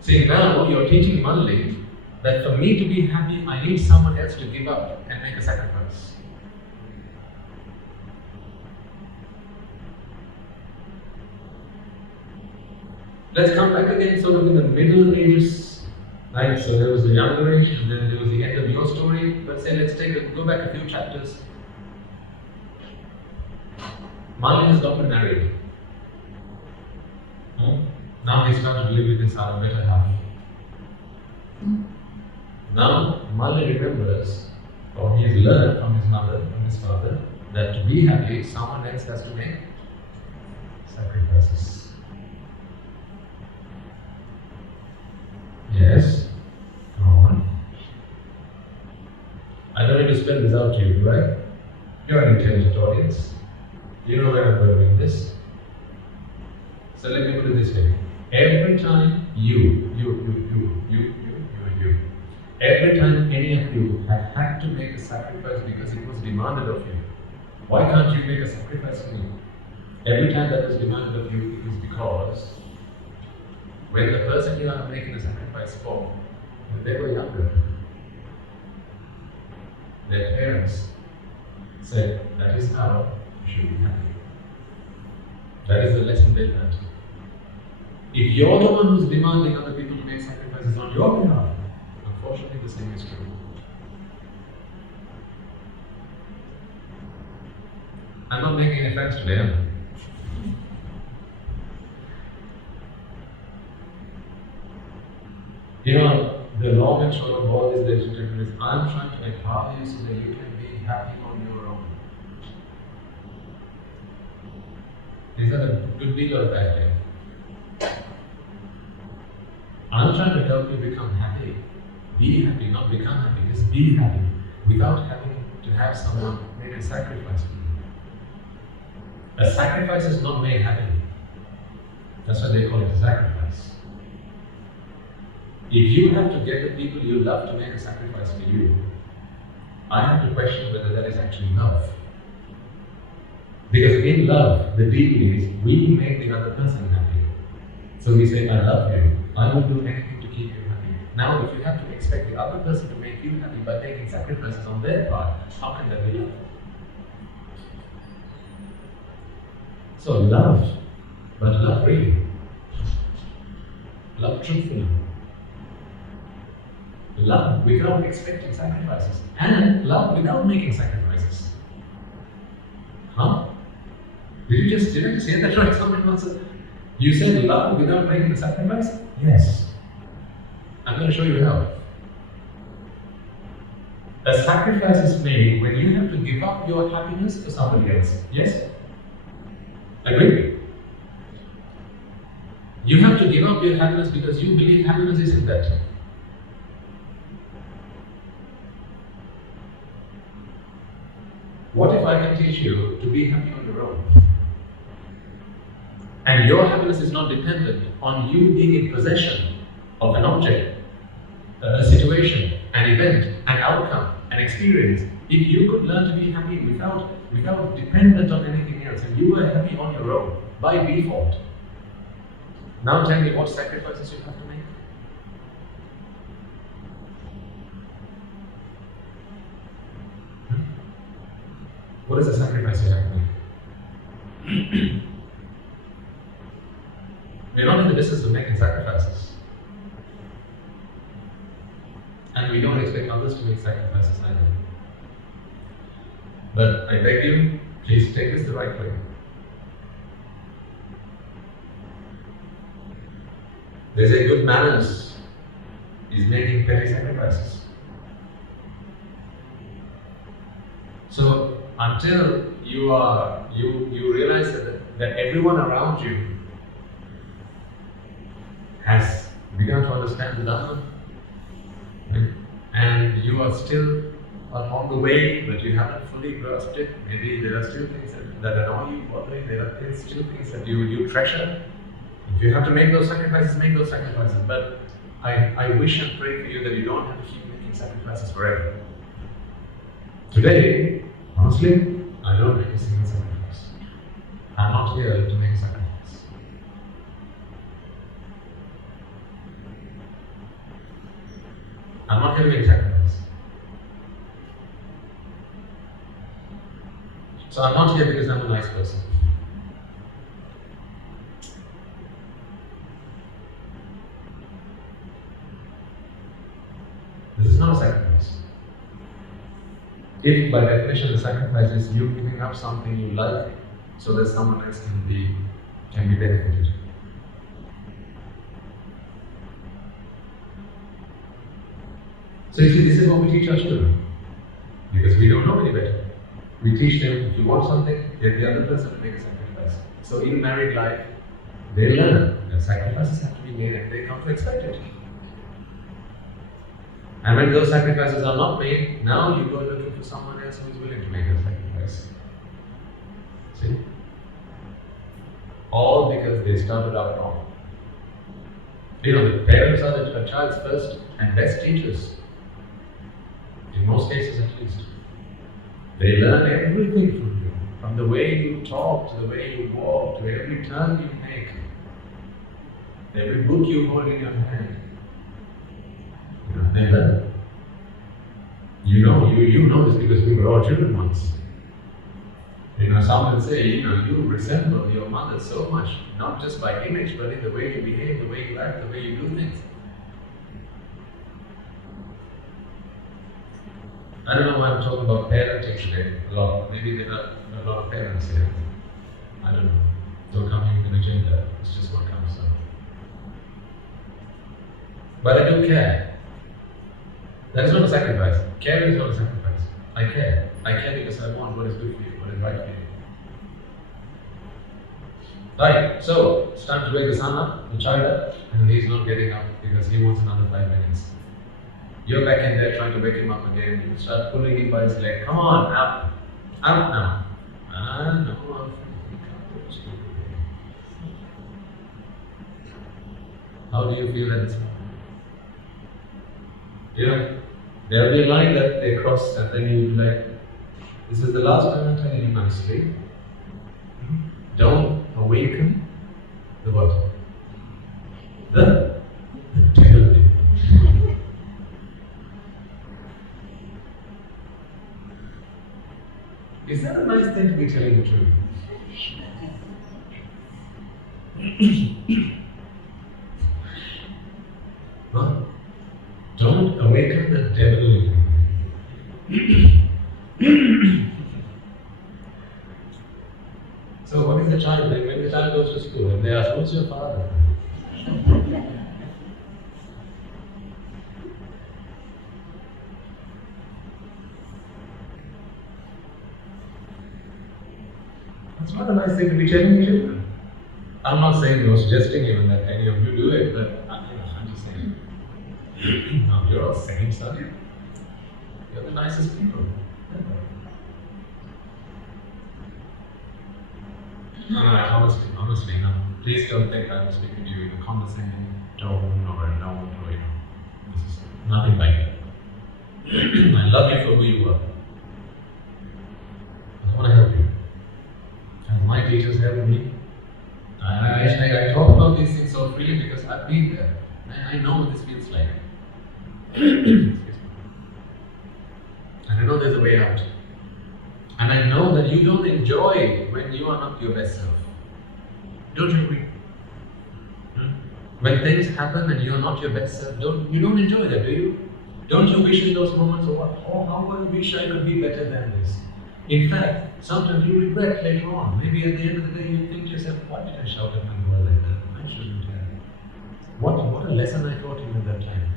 See, now you're teaching Malli that for me to be happy, I need someone else to give up and make a sacrifice. Let's come back again sort of in the Middle Ages, right? So there was the younger age and then there was the end of your story. But say let's go back a few chapters. Malli has got married. Now he's got to live with his better half. Now Malli remembers, or he has learned from his mother, from his father, that to be happy, someone else has to make sacrifices. Yes, go on. I don't need to spell this out to you, right? You're an intelligent audience. You know where I'm going with this. So let me put it this way. Every time every time any of you have had to make a sacrifice because it was demanded of you, why can't you make a sacrifice for me? Every time that was demanded of you, it is because when the person you are making a sacrifice for, when they were younger, their parents said, that is how you should be happy. That is the lesson they learned. If you're the one who's demanding other people to make sacrifices on your behalf, unfortunately this thing is true. I'm not making any friends today, am I? You know, the long and short of all this legislation is I'm trying to empower you so that you can be happy on your own. Is that a good deal or a bad deal? I'm trying to help you become happy. Be happy, not become happy. Just be happy without having to have someone make a sacrifice for you. A sacrifice is not made happy. That's why they call it a sacrifice. If you have to get the people you love to make a sacrifice for you, I have to question whether that is actually love. Because in love, the deal is we make the other person happy. So we say, I love you. I will do anything to keep you happy. Now, if you have to expect the other person to make you happy by making sacrifices on their part, how can that be love? So love, but love really. Love truthfully. Love without expecting sacrifices. And love without making sacrifices. Huh? Did I just hear that right? Someone answered. You said love without making a sacrifice? Yes. I'm going to show you how. A sacrifice is made when you have to give up your happiness for somebody else. Yes? Agree? You have to give up your happiness because you believe happiness isn't that. What if I can teach you to be happy on your own? And your happiness is not dependent on you being in possession of an object, a situation, an event, an outcome, an experience. If you could learn to be happy without dependent on anything else, and you were happy on your own, by default, now tell me what sacrifices you have to make. What is the sacrifice you have to make? We're not in the business of making sacrifices. And we don't expect others to make sacrifices either. But I beg you, please take this the right way. They say good manners is making petty sacrifices. So until you realize that everyone around you has begun to understand the Dhamma, right? And you are still on the way, but you haven't fully grasped it. Maybe there are still things that annoy you, bothering. There are still things that you treasure. If you have to make those sacrifices, make those sacrifices. But I wish and pray for you that you don't have to keep making sacrifices forever. Today, honestly, I don't make a single sacrifice. I'm not here to make a sacrifice. I'm not here to make a sacrifice. So I'm not here because I'm a nice person. This is not a sacrifice. If by definition the sacrifice is you giving up something you like so that someone else can be benefited. So you see, this is what we teach our children. Because we don't know any better. We teach them, if you want something, get the other person to make a sacrifice. So in married life, they learn that sacrifices have to be made and they come to expect it. And when those sacrifices are not made, now you go looking for someone else who is willing to make a sacrifice. See? All because they started out wrong. You know, the parents are the child's first and best teachers. In most cases at least. They learn everything from you. From the way you talk, to the way you walk, to every turn you make. Every book you hold in your hand. They learn. You know this because we were all children once. Some will say, you resemble your mother so much, not just by image, but in the way you behave, the way you act, the way you do things. I don't know why I'm talking about parenting today a lot. Maybe there are a lot of parents here. I don't know. Don't come here with an agenda. It's just what comes up. But I do care. That is not a sacrifice. Care is not a sacrifice. I care. I care because I want what is good for you, what is right for you. Right, so it's time to wake the son up, the child up, and he's not getting up because he wants another 5 minutes. You're back in there trying to wake him up again. You start pulling him by his leg. Come on, up. Up now. No. How do you feel at this moment? There will be a line that they cross and then you'll be like, this is the last time I'm telling you nicely. Don't awaken the what? The devil. Is that a nice thing to be telling the truth? No. Don't awaken the devil. So what is the child like? When the child goes to school and they ask, who's your father? That's not a nice thing to be telling children. I'm not saying or suggesting even that any of you do it, but I'm just saying. No, you're all saints, aren't you? You're the nicest people. Honestly, no. Please don't think I'm speaking to you in a condescending tone or a note or this is nothing like that. I love you for who you are. I want to help you. And my teachers help me. I talk about these things so freely because I've been there. I know what this feels like. And I know there's a way out. And I know that you don't enjoy when you are not your best self. Don't you agree? When things happen and you are not your best self, you don't enjoy that, do you? Don't you wish in those moments, oh, how I wish I could be better than this? In fact, sometimes you regret later on. Maybe at the end of the day you think to yourself, why did I shout at my mother like that? I shouldn't have. What a lesson I taught him at that time.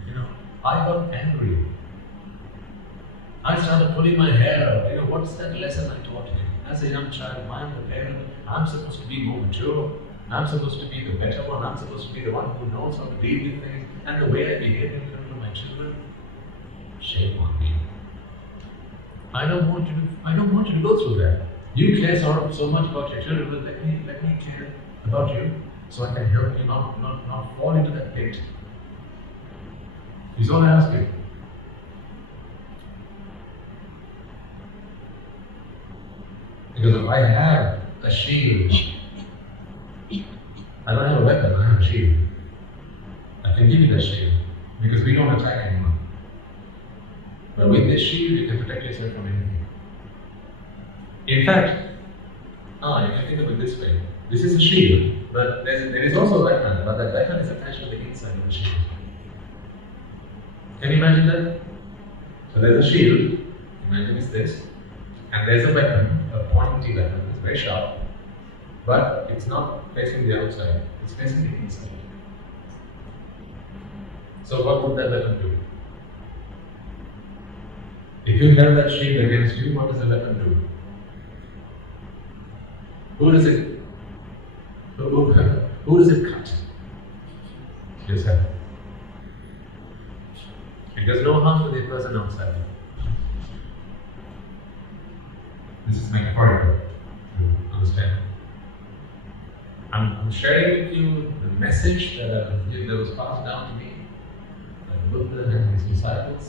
I got angry. I started pulling my hair out. What's that lesson I taught him? As a young child, I'm the parent. I'm supposed to be more mature. I'm supposed to be the better one. I'm supposed to be the one who knows how to deal with things. And the way I behave in front of my children, shame on me. I don't want you to go through that. You care so much about your children, but let me care about you so I can help you not fall into that pit. Is all I ask you. Because if I have a shield, I don't have a weapon, I have a shield. I can give you that shield because we don't attack anyone. But with this shield, you can protect yourself from anything. In fact, you can think of it this way. This is a shield, but there is also a weapon, but that weapon is attached to the inside of the shield. Can you imagine that? So there's a shield, imagine it's this, and there's a weapon, a pointy weapon, it's very sharp, but it's not facing the outside, it's facing the inside. So what would that weapon do? If you held that shield against you, what does the weapon do? Who does it cut? Yourself. It does no harm to the person outside. This is metaphorical to understand. I'm sharing with you the message that was passed down to me by the Buddha and his disciples,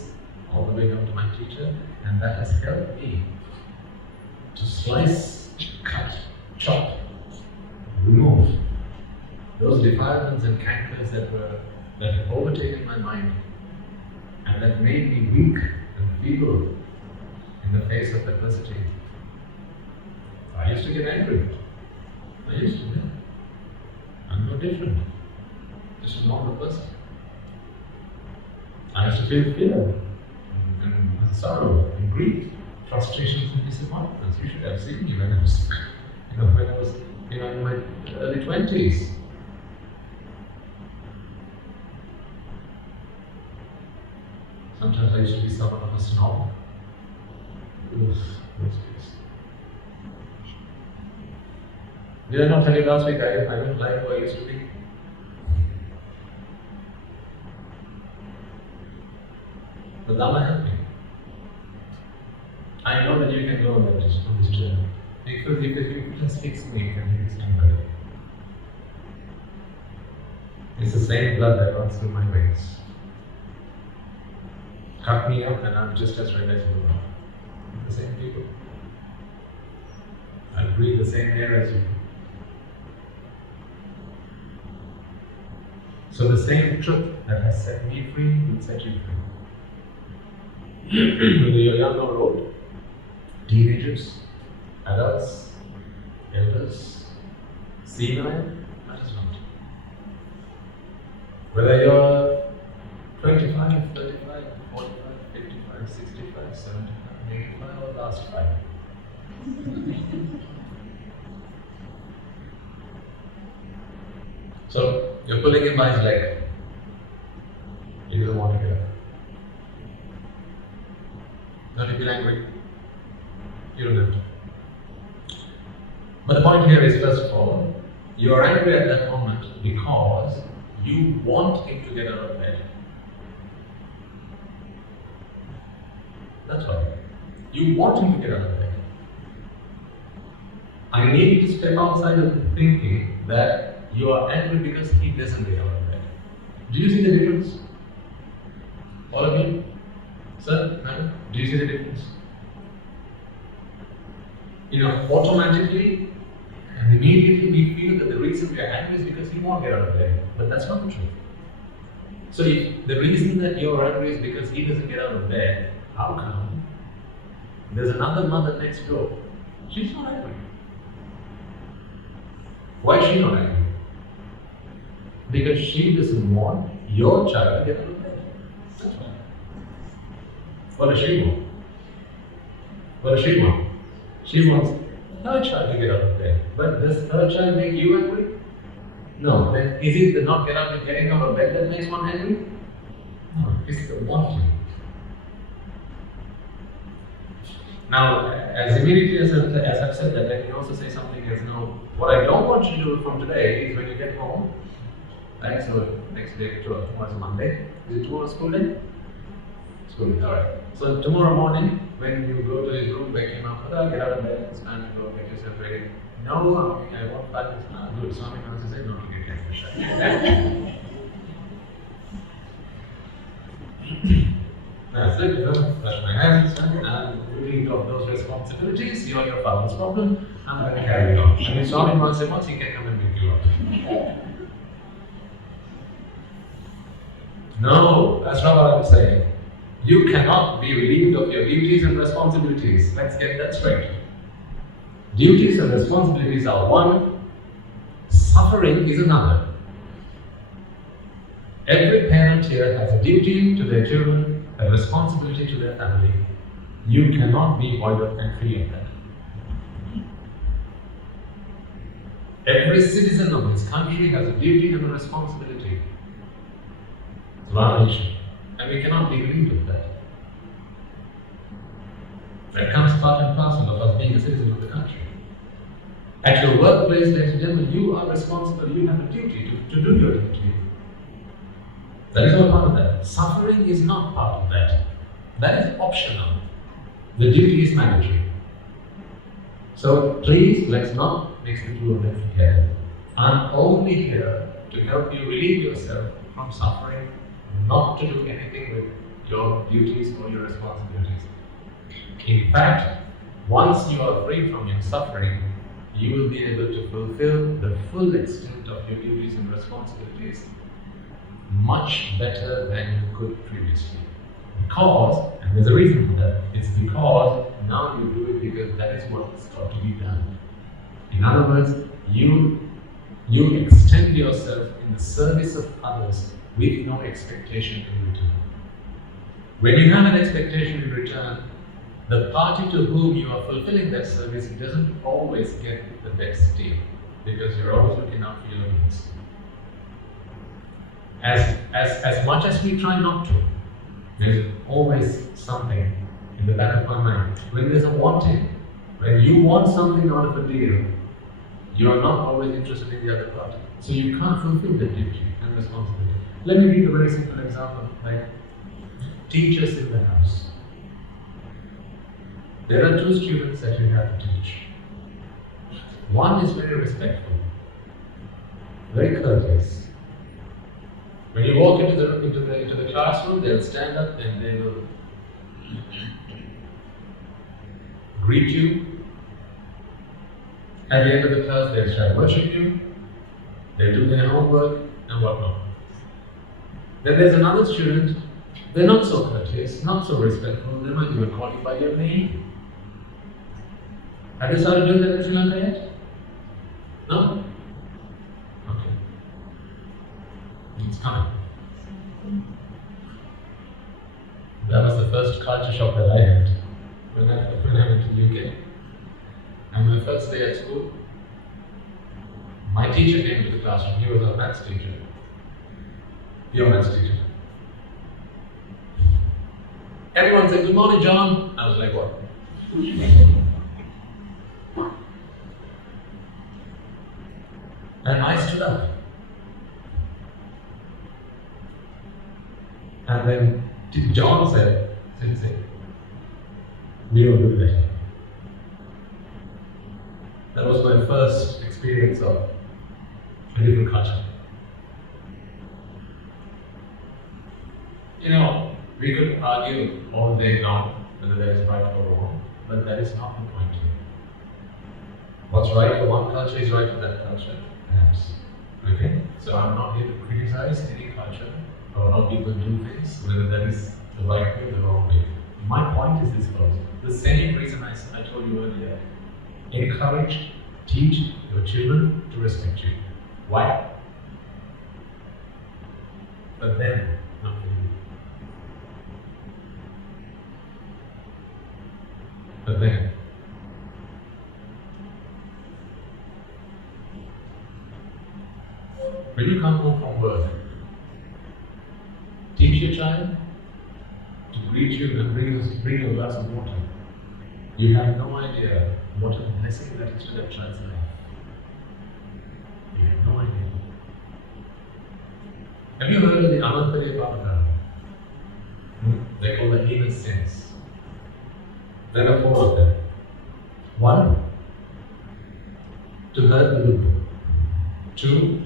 all the way down to my teacher, and that has helped me to slice, cut, chop, remove those defilements and cankers that had overtaken my mind and that made me weak and feeble in the face of adversity. I used to get angry. I'm no different. Just a normal person. I used to feel fear and sorrow and grief, frustrations and disappointments. You should have seen me when I was, in my early 20s. Sometimes I used to be somewhat of a snob. Those days. Did I not tell you last week I don't like who I used to be? The Dhamma helped me. I know that you can go on this journey. Because if you just fix me, you can fix anybody. It's the same blood that runs through my veins. Cut me up and I'm just as red as you are. The same people. I breathe the same air as you. So the same truth that has set me free will set you free. Whether you're young or old, teenagers, adults, elders, senile, matters not. Whether you're 25, 35, 45, 55, 65, 75, 85 or last 5. So, you're pulling him by his leg. He doesn't want to get up. Don't you feel angry? You don't have to. But the point here is, first of all, you are angry at that moment because you want him to get out of bed. That's why. You want him to get out of bed. I need to step outside of the thinking that you are angry because he doesn't get out of bed. Do you see the difference? All of you? Sir? Madam? Do you see the difference? Automatically and immediately we feel that the reason we are angry is because he won't get out of bed. But that's not the truth. So if the reason that you are angry is because he doesn't get out of bed, how come? There's another mother next door. She's not angry. Why is she not angry? Because she doesn't want your child to get out of bed. That's why. What does she want? What does she want? She wants her child to get out of bed. But does her child make you angry? No. Then is it the not getting out of bed that makes one angry? No, it's the wanting. Now, as immediately as I've said that, let me also say something as what I don't want you to do from today is when you get home, right? So next day, tomorrow is Monday. Is it tomorrow school day? It's good, alright. So tomorrow morning, when you go to his room, wake him up, get out of bed, it's time to go, get yourself ready. No, I won't fight this now. Good, Swami Maharaj said, no, you get your That's it, you know, brush my hands, and relieved of those responsibilities, you're your father's problem, I'm going to carry it on. And if Swami Maharaj said, once he can come and pick you up. No, that's not what I'm saying. You cannot be relieved of your duties and responsibilities. Let's get that straight. Duties and responsibilities are one, suffering is another. Every parent here has a duty to their children, a responsibility to their family. You cannot be void of and free of that. Every citizen of this country has a duty and a responsibility. It's our nation. And we cannot be relieved of that. That comes part and parcel of us being a citizen of the country. At your workplace, ladies and gentlemen, you are responsible, you have a duty to do your duty. That is all part of that. Suffering is not part of that. That is optional. The duty is mandatory. So please, let's not mix the two of them together. I'm only here to help you relieve yourself from suffering, not to do anything with your duties or your responsibilities. In fact, once you are free from your suffering, you will be able to fulfill the full extent of your duties and responsibilities much better than you could previously. Because, and there's a reason for that, it's because now you do it because that is what's got to be done. In other words, you extend yourself in the service of others with no expectation in return. When you have an expectation in return, the party to whom you are fulfilling that service doesn't always get the best deal, because you're always looking out for your needs. As much as we try not to, there's always something in the back of our mind. When there's a wanting, when you want something out of a deal, you are not always interested in the other party. So you can't fulfill the duty and responsibility. Let me give a very simple example, like teachers in the house. There are two students that you have to teach. One is very respectful, very courteous. When you walk into the classroom, they'll stand up and they will greet you. At the end of the class, they'll try to worship you. They'll do their homework and whatnot. Then there's another student, they're not so courteous, not so respectful, they might even call you by your name. Have you started doing that in Sri Lanka yet? No? Okay. It's coming. That was the first culture shock that I had when I went to the UK. And my first day at school, my teacher came to the classroom. He was a maths teacher. Your maths teacher. Everyone said, "Good morning, John." I was like, what? And I stood up. And then John said, "Sensei, we don't do that." That was my first experience of a different culture. You know, we could argue all day long whether that is right or wrong, but that is not the point here. What's right for one culture is right for that culture, perhaps. Okay? So I'm not here to criticize any culture or how people do things, whether that is the right way or the wrong way. My point is this, folks. The same reason I told you earlier. Encourage, teach your children to respect you. Why? For them, not for you. For them. When you come home from work, teach your child to greet you and bring you a glass of water. You have no idea what a blessing that is to that child's life. You have no idea. Have you heard of the Anantariya Papadana? They call the heinous sins. There are 4 of them. 1, to hurt the Buddha. 2,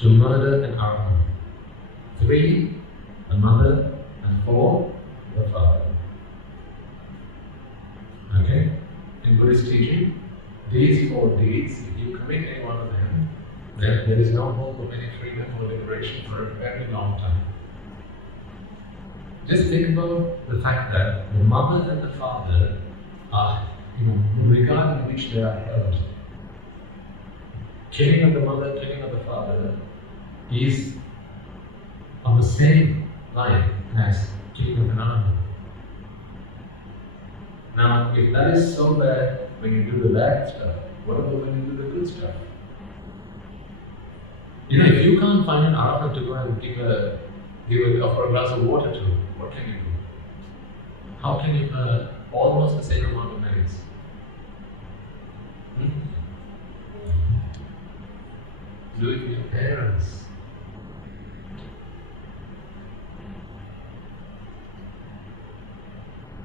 to murder an Arhat. 3, the mother. And 4, the father. Okay? In Buddhist teaching, these 4 deeds, if you commit any one of them, then there is no hope of any freedom or liberation for a very long time. Just think about the fact that the mother and the father are, the regard in which they are held. Killing of the mother, killing of the father is on the same line as killing of an animal. Now, if that is so bad when you do the bad stuff, what about when you do the good stuff? If you can't find an Arhat to go and offer a glass of water to, what can you do? How can you earn almost the same amount of merits? Do it with your parents.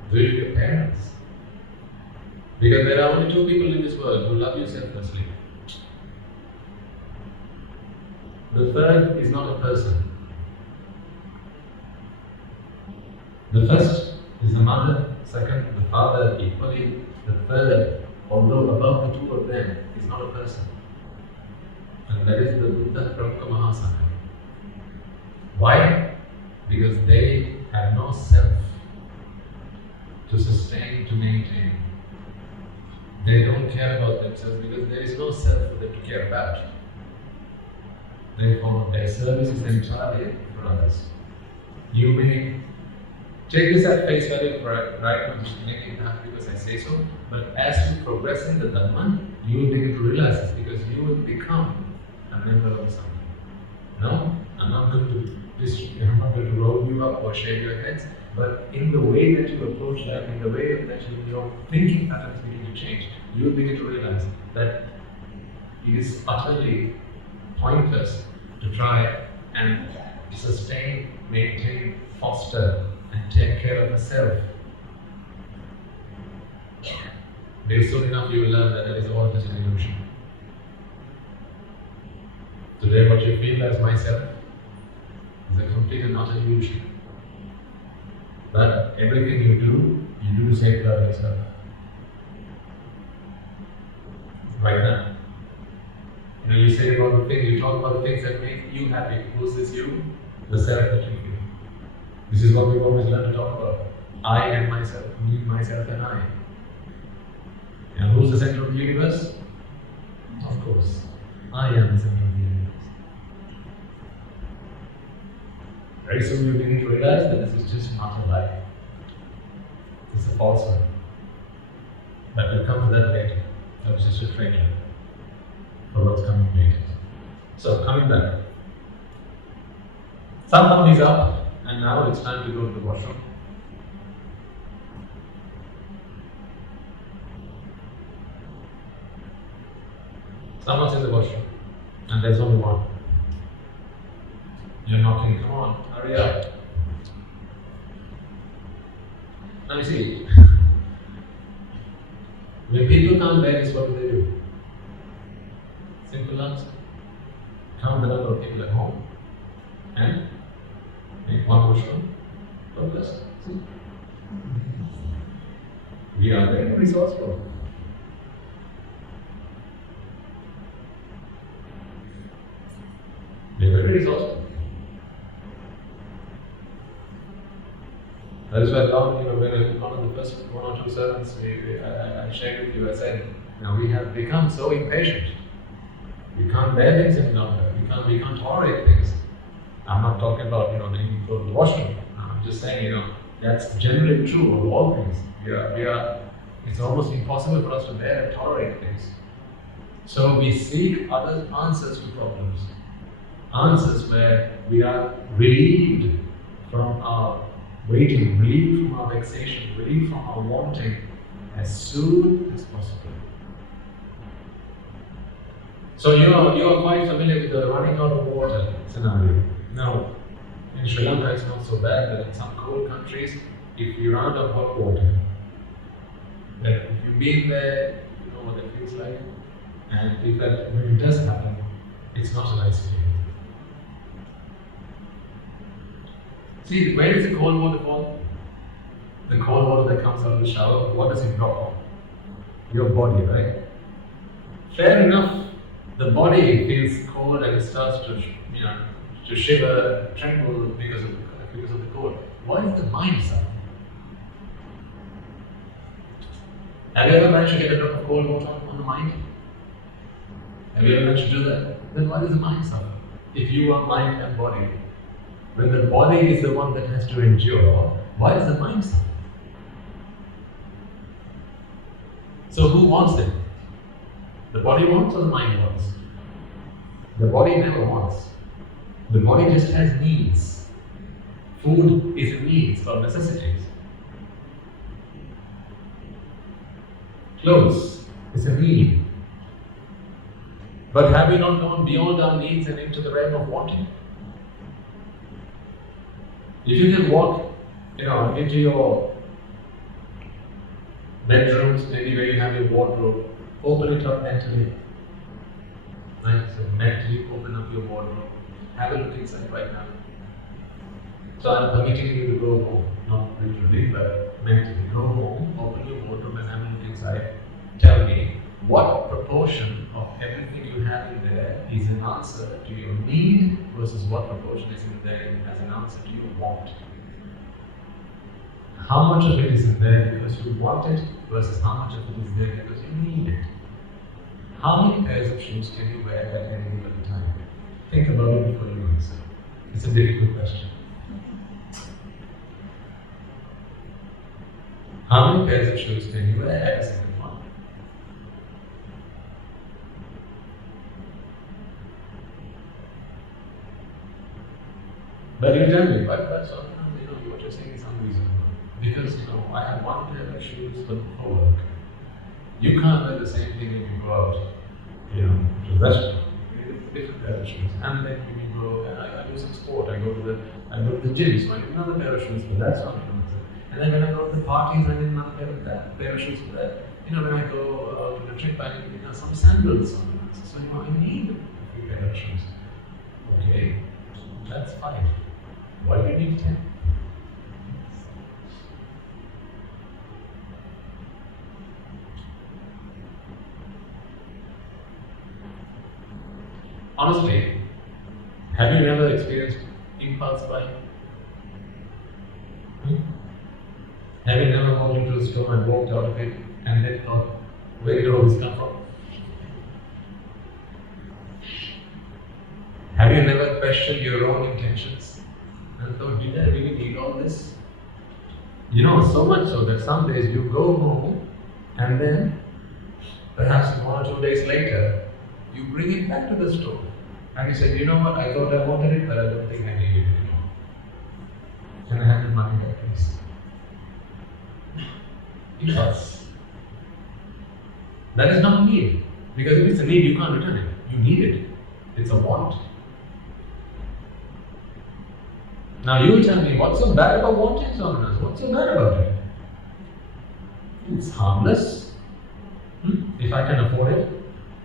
Do it with your parents. Because there are only 2 people in this world who love you selflessly. The third is not a person. The first is the mother, second, the father, equally. The third, although above the 2 of them, is not a person. And that is the Buddha Pramuka Mahasana. Why? Because they have no self to sustain, to maintain. They don't care about themselves because there is no self for them to care about. Therefore, their service is entirely for others. You may take this at face value right now, just make it happen because I say so, but as you progress in the Dhamma, you will begin to realize this because you will become a member of the Sangha. No, I'm not going to roll you up or shave your heads, but in the way that you approach that, in the way that your thinking patterns begin to change, you will begin to realize that it is utterly pointless to try and sustain, maintain, foster, and take care of yourself. Very soon enough you will learn that it is all just an illusion. Today what you feel as myself is a complete and utter illusion. But everything you do to safeguard yourself. Right now. You say about the things, you talk about the things that make you happy. Who's this you? The self that you feel. This is what we've always learned to talk about. I and myself, me, myself and I. And who's the center of the universe? Of course, I am the center of the universe. Very soon you begin to realize that this is just not a lie. It's a falsehood. But we'll come to that later. That was just a trailer for what's coming later. So coming back. Somehow he's up, and now it's time to go to the washroom. Someone's in the washroom, and there's only one. You're knocking, come on, hurry up. Now you see, when people come back, what do? Simple answer. Count the number of people at home and make one washroom per person. See? We are very resourceful. We are very resourceful. That is why long, when one of the first 1 or 2 sermons I shared with you, I said, we have become so impatient. We can't bear things any longer. We can't tolerate things. I'm not talking about, the need to go to the washroom. I'm just saying, that's generally true of all things. It's almost impossible for us to bear and tolerate things. So we seek other answers to problems. Answers where we are relieved from our waiting, relieved from our vexation, relieved from our wanting as soon as possible. So you are quite familiar with the running out of water scenario. Now, in Sri Lanka it's not so bad, but in some cold countries, if you run out of hot water, then if you've been there, you know what that feels like. And if that, when it does happen, it's not a nice feeling. See, where does the cold water fall? The cold water that comes out of the shower, what does it drop on? Your body, right? Fair enough, the body feels cold and it starts to, to shiver, tremble because of the cold. Why is the mind suffering? Have you ever managed to get a drop of cold water on the mind? Have you ever managed to do that? Then why does the mind suffer? If you are mind and body, when the body is the one that has to endure, why does the mind suffer? So who wants it? The body wants or the mind wants? The body never wants. The body just has needs. Food is a needs or necessities. Clothes is a need. But have we not gone beyond our needs and into the realm of wanting? If you can walk, into your bedrooms, maybe where you have your wardrobe, open it up mentally. Right? So mentally open up your wardrobe. Have a look inside right now. So I'm permitting you to go home, not literally, but mentally. Go home, open your wardrobe and have a look inside. Tell me, what proportion of everything you have in there is an answer to your need versus what proportion is in there as an answer to your want? How much of it is in there because you want it versus how much of it is there because you need it? How many pairs of shoes can you wear at any given time? Think about it before you answer. It's a difficult question. How many pairs of shoes can you wear at a single one? But you tell me, but so, what you're saying is unreasonable. Because, I have one pair of shoes for work. You can't wear the same thing when you go out, to the restaurant. You need a different pair of shoes. And then when you go, I do some sport, I go to the gym, so I need another pair of shoes for that sort of thing. And then when I go to the parties, I need another pair of shoes for that. When I go on a trip, I need some sandals. So, I need a few pair of shoes. Okay, that's fine. Why do you need 10? Honestly, have you never experienced impulse buying? Have you never walked into a store and walked out of it and then thought, where did all this come from? Have you never questioned your own intentions and thought, did I really need all this? So much so that some days you go home and then perhaps 1 or 2 days later, you bring it back to the store and you say, you know what, I thought I wanted it, but I don't think I need it anymore. Can I have the money back, please? Impulse. That is not a need. Because if it's a need, you can't return it. You need it. It's a want. Now you tell me, what's so bad about wanting something? What's so bad about it? It's harmless. If I can afford it,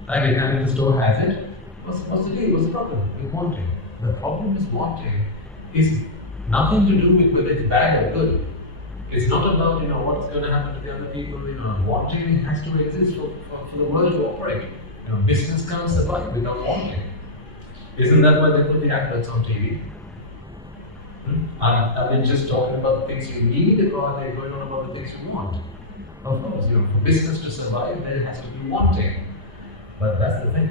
like if the store has it, what's the deal? What's the problem with wanting? The problem is wanting is nothing to do with whether it's bad or good. It's not about what's going to happen to the other people. Wanting has to exist for the world to operate. Business can't survive without wanting. Isn't that why they put the adverts on TV? Are they just talking about the things you need, or are they going on about the things you want? Of course, for business to survive, there has to be wanting. But that's the thing.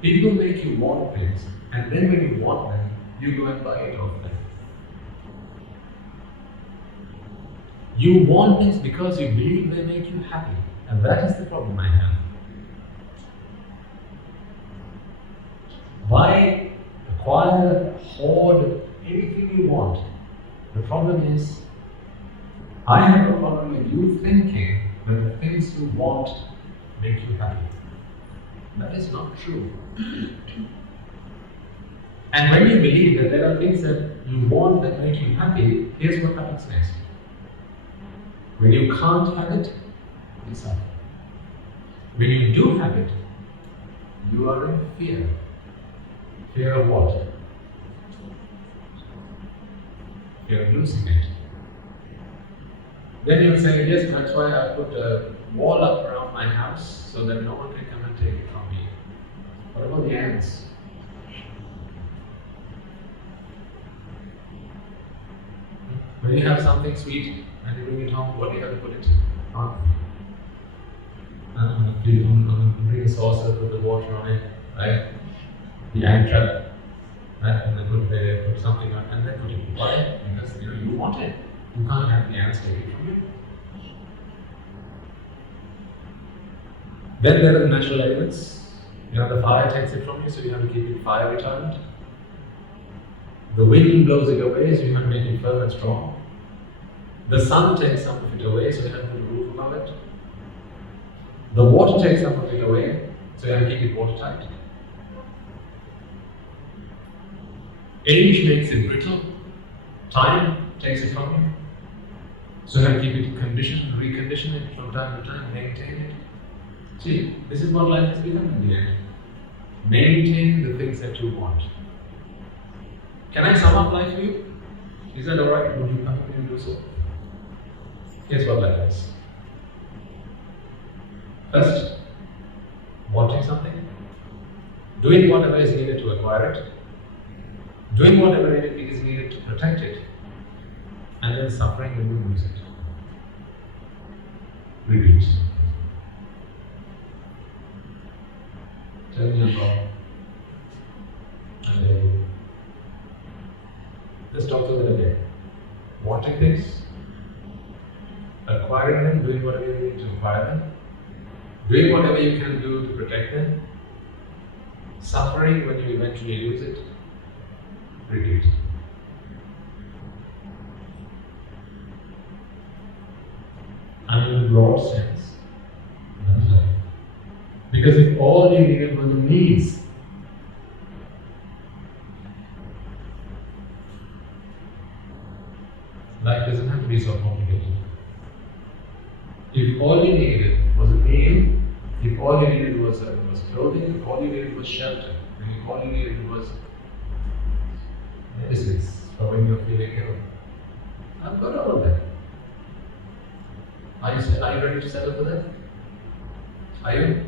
People make you want things, and then when you want them, you go and buy it off them. You want things because you believe they make you happy, and that is the problem I have. Why acquire, hoard, anything you want? The problem is, I have a problem with you thinking that the things you want make you happy. That is not true. And when you believe that there are things that you want that make you happy, here's what happens next. When you can't have it, you suffer. When you do have it, you are in fear. Fear of what? Fear of losing it. Then you'll say, yes, that's why I put a wall up around my house so that no one can come and take it from me. What about the ants? When you have something sweet and you bring it home, what do you have to put it on? You bring a saucer, put the water on it, right? The ant trap, right? And then put something on, and then put it. Why? Because you want it. You can't have the ants take it from you. Then there are the natural elements. The fire takes it from you, so you have to keep it fire retardant. The wind blows it away, so you have to make it firm and strong. The sun takes some of it away, so you have to put a roof above it. The water takes some of it away, so you have to keep it watertight. Age makes it brittle. Time takes it from you, so you have to keep it conditioned, recondition it from time to time, maintain it. See, this is what life has become in the end. Maintain the things that you want. Can I sum up life for you? Is that alright? Would you permit me to do so? Here's what life is. First, wanting something, doing whatever is needed to acquire it, doing whatever is needed to protect it, and then suffering when you lose it. Repeat. Tell me about a day. Let's talk about a day. Wanting things, acquiring them, doing whatever you need to acquire them, doing whatever you can do to protect them, suffering when you eventually lose it. Repeat. And in a broad sense, that's life. Because if all you needed were the needs, life doesn't have to be so complicated. If all you needed was a meal, if all you needed was clothing, if all you needed was shelter, and if all you needed was medicines for when you're feeling ill, I've got all of that. Are you ready to settle for that? Are you?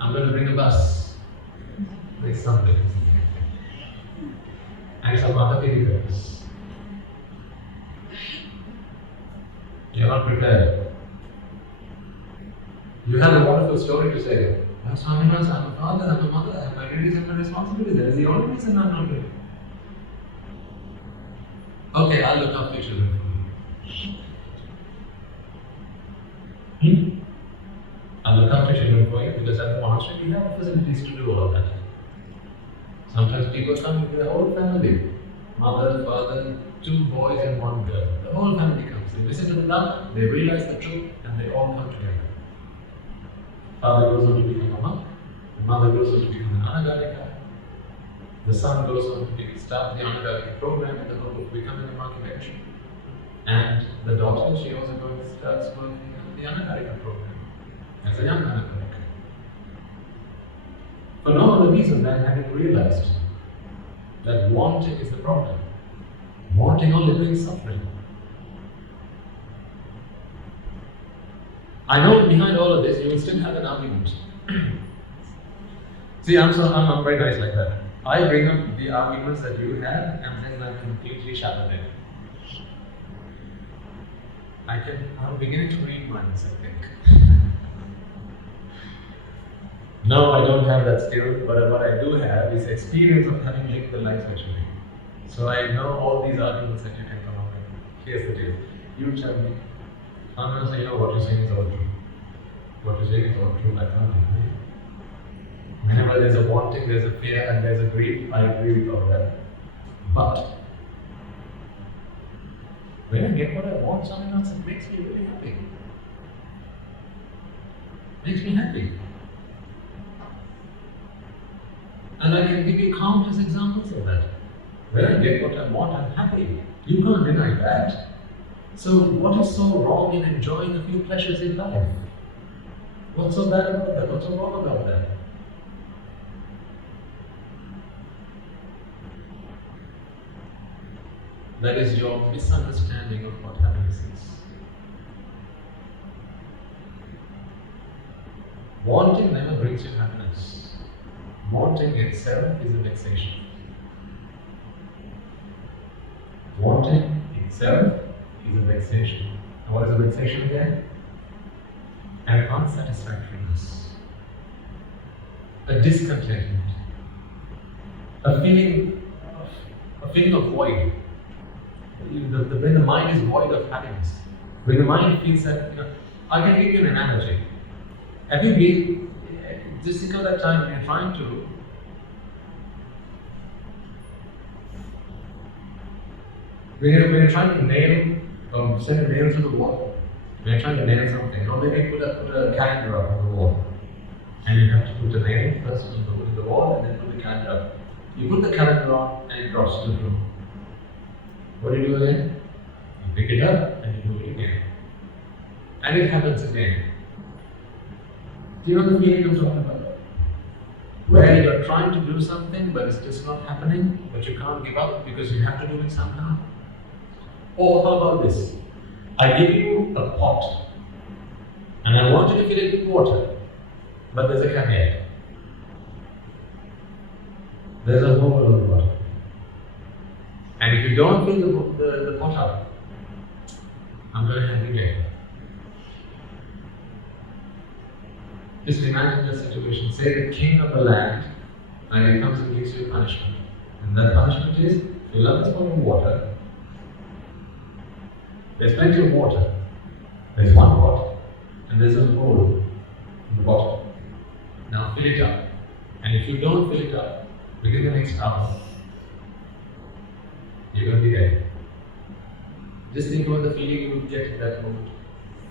I'm going to bring a bus with something and some other vehicles. You're not prepared. You have a wonderful story to say. I'm a father, I'm a mother, I have my duties and my responsibilities. That is the only reason I'm not doing it. Okay, I'll look after your children. I'll look after children for you because at the monastery we have facilities to do all of that. Sometimes people come with their whole family. Mother, father, 2 boys and 1 girl. The whole family comes. They listen to the Dhamma, they realize the truth, and they all come together. Father goes on to become a monk, the mother goes on to become an Anagarika, the son goes on to start the Anagarika program in the hope of becoming a monk eventually. And the daughter, she also starts working on the Anagarika program as a young Anagarika. For no other reason than having realized that wanting is the problem. Wanting only brings suffering. I know behind all of this you will still have an argument. See, I'm very nice like that. I bring up the arguments that you have and then I completely shatter them. I'm beginning to read minds, I think. No, I don't have that skill, but what I do have is experience of having lived the life actually. So I know all these arguments that you can come up with. Here's the deal. You tell me. I'm going to say, what you're saying is all true. What you're saying is all true. I can't agree. Whenever there's a wanting, there's a fear, and there's a grief, I agree with all that. But when I get what I want, something else, it makes me really happy. Makes me happy. And I can give you countless consequence of that. When I get what I want, I'm happy. You can't deny that. So what is so wrong in enjoying a few pleasures in life? What's so bad about that? What's so wrong about that? That is your misunderstanding of what happiness is. Wanting never brings you happiness. Wanting itself is a vexation. Wanting itself is a vexation. And what is a vexation again? An unsatisfactoriness, a discontentment, a feeling of void. When the mind is void of happiness, when the mind feels that, I can give you an analogy. Have you been, just think of that time when you're trying to when you're trying to nail, send a nail to the wall, when you're trying to nail something, or maybe put a calendar up on the wall, and you have to put the nail first on the wall and then put the calendar up. You put the calendar on and it drops to the floor. What do you do again? You pick it up and you do it again. And it happens again. Do you know the feeling I'm talking about? Where you're trying to do something but it's just not happening, but you can't give up because you have to do it somehow. Or how about this? I give you a pot and I want you to fill it with water, but there's a caveat. There's a hole in the water. And if you don't fill the pot up, I'm going to have you dead. Just imagine the situation. Say the king of the land, and he comes and gives you a punishment. And that punishment is, fill up this pot of water. There's plenty of water. There's one pot, and there's a hole in the bottom. Now fill it up. And if you don't fill it up, within the next hour, you're going to be dead. Just think about the feeling you would get in that moment.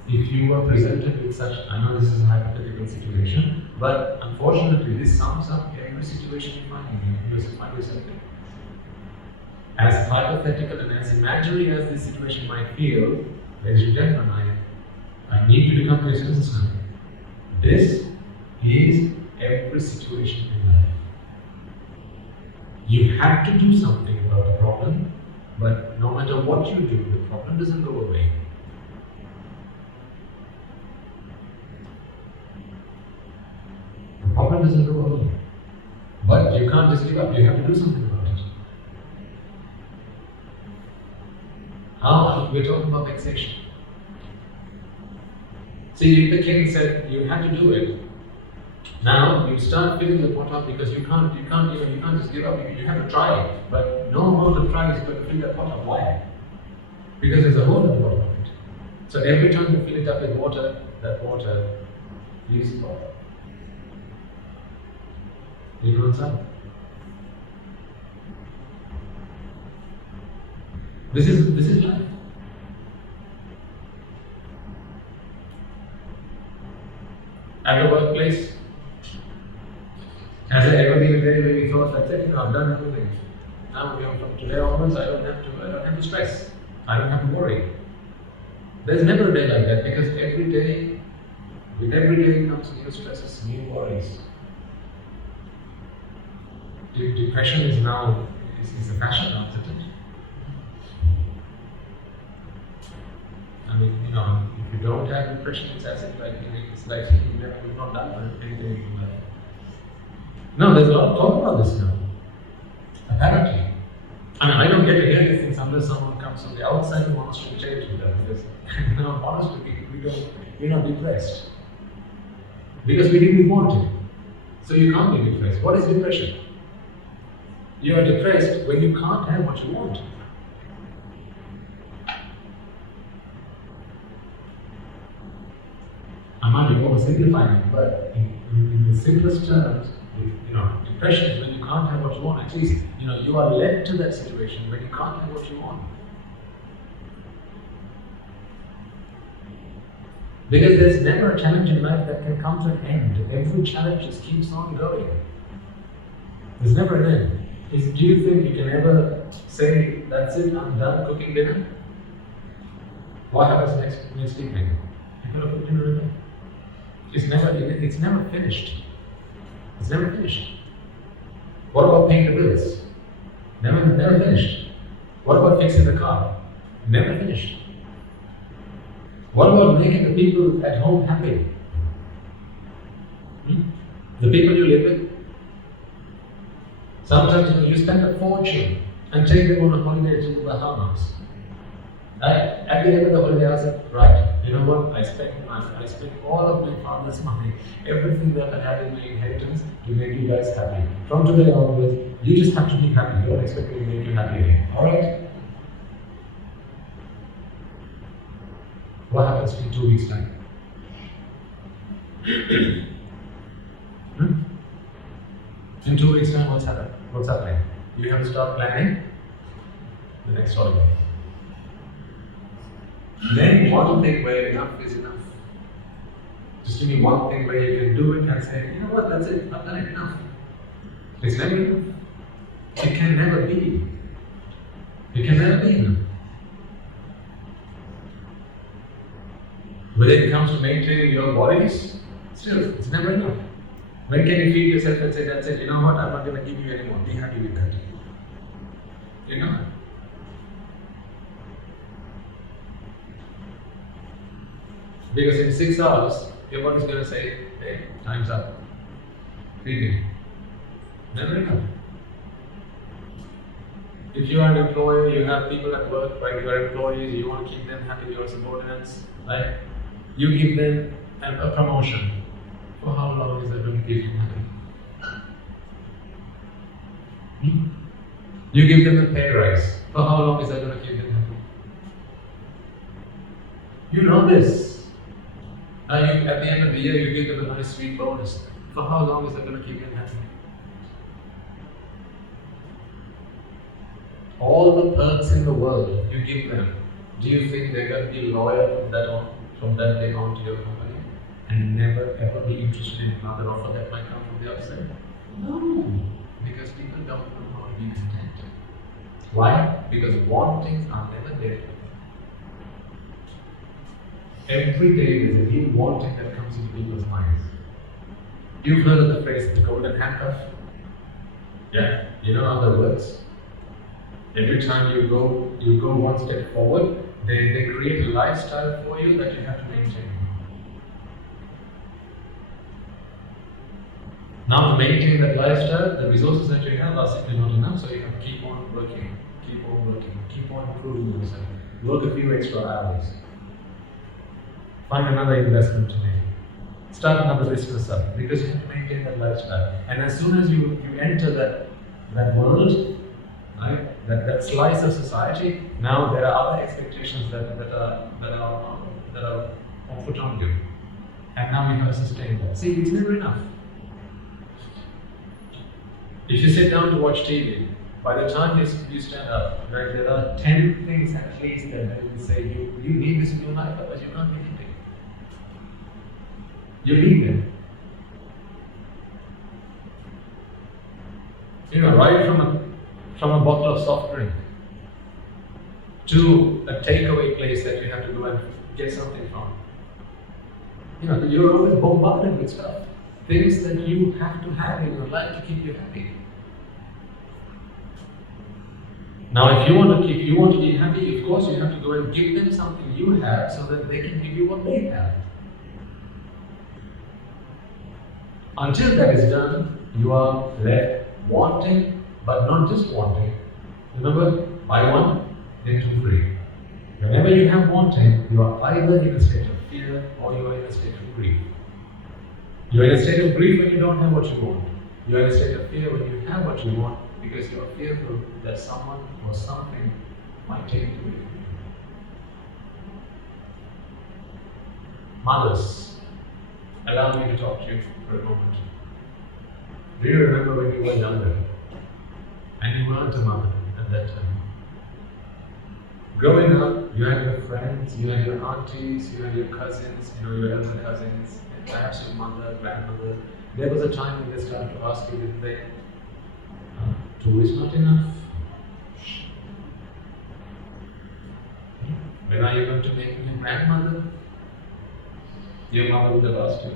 If you were presented with such, I know this is a hypothetical situation, but unfortunately this sums up every situation you find yourself in. As hypothetical and as imaginary as this situation might feel, ladies and gentlemen, I need you to come to your senses now. This is every situation in life. You have to do something about the problem, but no matter what you do, the problem doesn't go away. The problem doesn't go away. But you can't just give up, you have to do something about it. How? We're talking about vexation. See, if the king said you have to do it, now you start filling the pot up because you can't just give up. You have to try it, but no amount of trying is going to fill that pot up. Why? Because there's a hole in the bottom of it. So every time you fill it up with water, that water leaves the pot. You know what's up? This is life. At the workplace, has there ever been a day where you thought, that's it, I've done everything. Now, from today onwards, I don't have to stress. I don't have to worry. There's never a day like that because with every day comes new stresses, new worries. Depression is now is a fashion now, isn't it? I mean, if you don't have depression, it's as if it's like you've not done anything in life. No, there's a lot of talk about this now. Apparently. I mean, I don't get to hear these things unless someone comes from the outside and wants to change with them. Because, honestly, we're not depressed. Because we didn't want it. So you can't be depressed. What is depression? You are depressed when you can't have what you want. I might be oversimplifying it, but in the simplest terms, depression is when you can't have what you want. At least, you are led to that situation when you can't have what you want. Because there's never a challenge in life that can come to an end. Every challenge just keeps on going. There's never an end. Do you think you can ever say, that's it, I'm done cooking dinner? What happens next evening? You've got to put dinner in there. It's never finished. It's never finished. What about paying the bills? Never finished. What about fixing the car? Never finished. What about making the people at home happy? The people you live with? Sometimes you spend a fortune and take them on a holiday to the Bahamas. At the end of the holiday, I said, right, you know what? I spent all of my father's money, everything that I had in my inheritance to make you guys happy. From today onwards, you just have to be happy. Don't expect me to make you happy again. Alright? What happens in 2 weeks' time? In 2 weeks' time, what's happening? You have to start planning the next holiday. Then one thing where enough is enough. Just give me one thing where you can do it and say, you know what, that's it, I've done it enough. It's never enough. It can never be. It can never be enough. When it comes to maintaining your bodies, still, it's never enough. When can you feed yourself and say, that's it, you know what, I'm not going to give you anymore, be happy with that. You know? Because in 6 hours, your body's going to say, hey, time's up. Feed me. Never enough. If you are an employer, you have people at work, right? You are employees, you want to keep them happy, your subordinates, right? You give them a promotion. For how long is that going to keep them happy? You give them a pay rise. For how long is that going to keep them happy? You know this. At the end of the year, you give them a nice sweet bonus. For how long is that going to keep them happy? All the perks in the world you give them, do you think they're going to be loyal from that day on to your company and never ever be interested in another offer that might come from the outside? No, because people don't know how to be content. Why? Because wantings are never dead. Every day there's a new wanting that comes into people's minds. You've heard of the phrase, the golden handcuff? Yeah, you know how that works? Every time you go one step forward, they create a lifestyle for you that you have to maintain. Now to maintain that lifestyle, the resources that you have are simply not enough, so you have to keep on working, keep on improving yourself. Work a few extra hours. Find another investment to make. Start another business up, because you have to maintain that lifestyle. And as soon as you enter that world, right, that slice of society, now there are other expectations that are put on you. And now you have to sustain that. See, it's never enough. If you sit down to watch TV, by the time you stand up, right, there are 10 things at least that they will say you need this in your life, otherwise you can't be happy. You need them. You know, right from a bottle of soft drink to a takeaway place that you have to go and get something from. You know, you're always bombarded with stuff. Things that you have to have in your life to keep you happy. Now, if you want to be happy, of course you have to go and give them something you have so that they can give you what they have. Until that is done, you are left wanting, but not just wanting. Remember, buy one, get two free. Whenever you have wanting, you are either in a state of fear or you are in a state of grief. You are in a state of grief when you don't have what you want. You are in a state of fear when you have what you want, because you are fearful that someone or something might take it away from you. Mothers, allow me to talk to you for a moment. Do you remember when you were younger and you weren't a mother at that time? Growing up, you had your friends, you had your aunties, you had your cousins, your elder cousins, perhaps your mother, grandmother. There was a time when they started to ask you, didn't they, 2 is not enough. When are you going to make me a grandmother? Your mother would have asked you.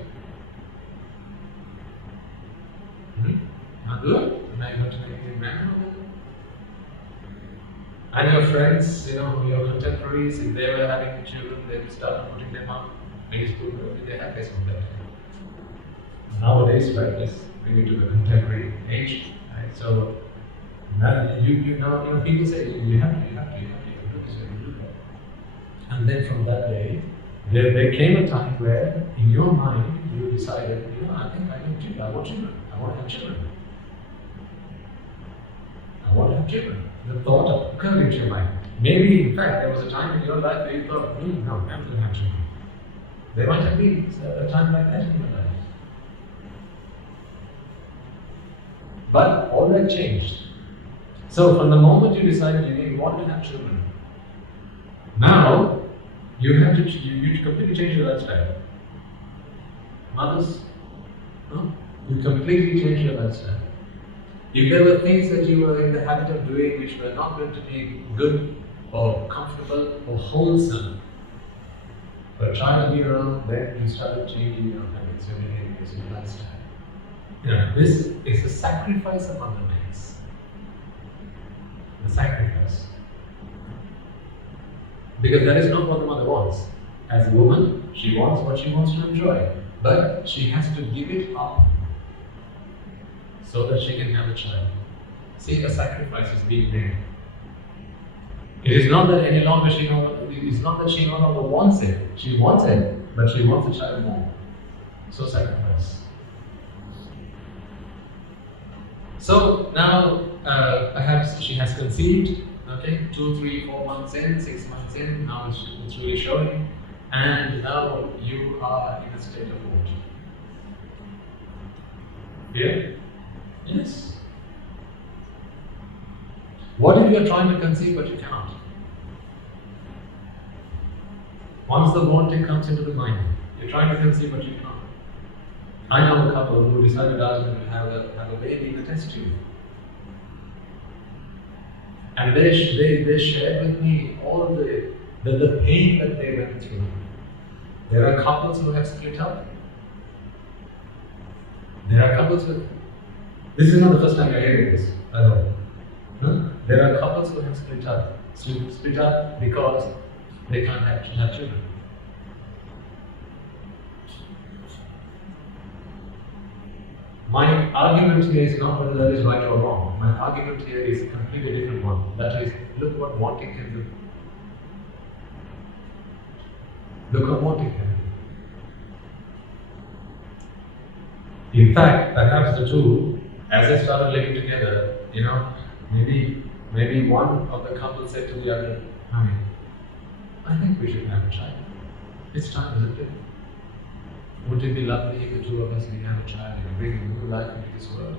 Mother, when are you going to make me a grandmother? And your friends, your contemporaries, if they were having children, they would start putting them up. Many schools, they have this on that. Nowadays, right, let's bring it to the contemporary age. Right? So, now people say, you have to do this, you do that. And then from that day, there came a time where, in your mind, you decided, I think I want children. I want to have children. I want to have children. The thought occurred into your mind. Maybe, in fact, there was a time in your life where you thought, no, I'm going to have children. There might have been a time like that in your life. But all that changed. So, from the moment you decided you wanted to have children, now you have to completely change your lifestyle. Mothers, no? You completely change your lifestyle. If there were things that you were in the habit of doing which were not going to be good or comfortable or wholesome for a child to be around, then you started changing your habits, your behaviors, your lifestyle. This is a sacrifice a mother makes. The sacrifice. Because that is not what the mother wants. As a woman, she wants what she wants to enjoy. But she has to give it up so that she can have a child. See, a sacrifice is being made. It is not that any longer she no longer wants it. She wants it, but she wants a child more. So sacrifice. So now, perhaps she has conceived, 2, 3, 4 months in, 6 months in, now it's really showing, and now you are in a state of what? Fear? Yes. What if you are trying to conceive but you cannot? Once the wanting comes into the mind, you're trying to conceive but you cannot. I know a couple who decided to have a baby in a test tube. And they shared with me all the pain that they went through. There are couples who have split up. There are couples who... This is not the first time you're hearing this, I know. No? There are couples who have split up because they can't have children. My argument here is not whether that is right or wrong. My argument here is a completely different one. That is, look what wanting can do. Look what wanting can do. In fact, perhaps the two, as they started living together, maybe one of the couple said to the other, honey, I think we should have a child. It's time, isn't it? Would it be lovely if the two of us we have a child and bring a new life into this world?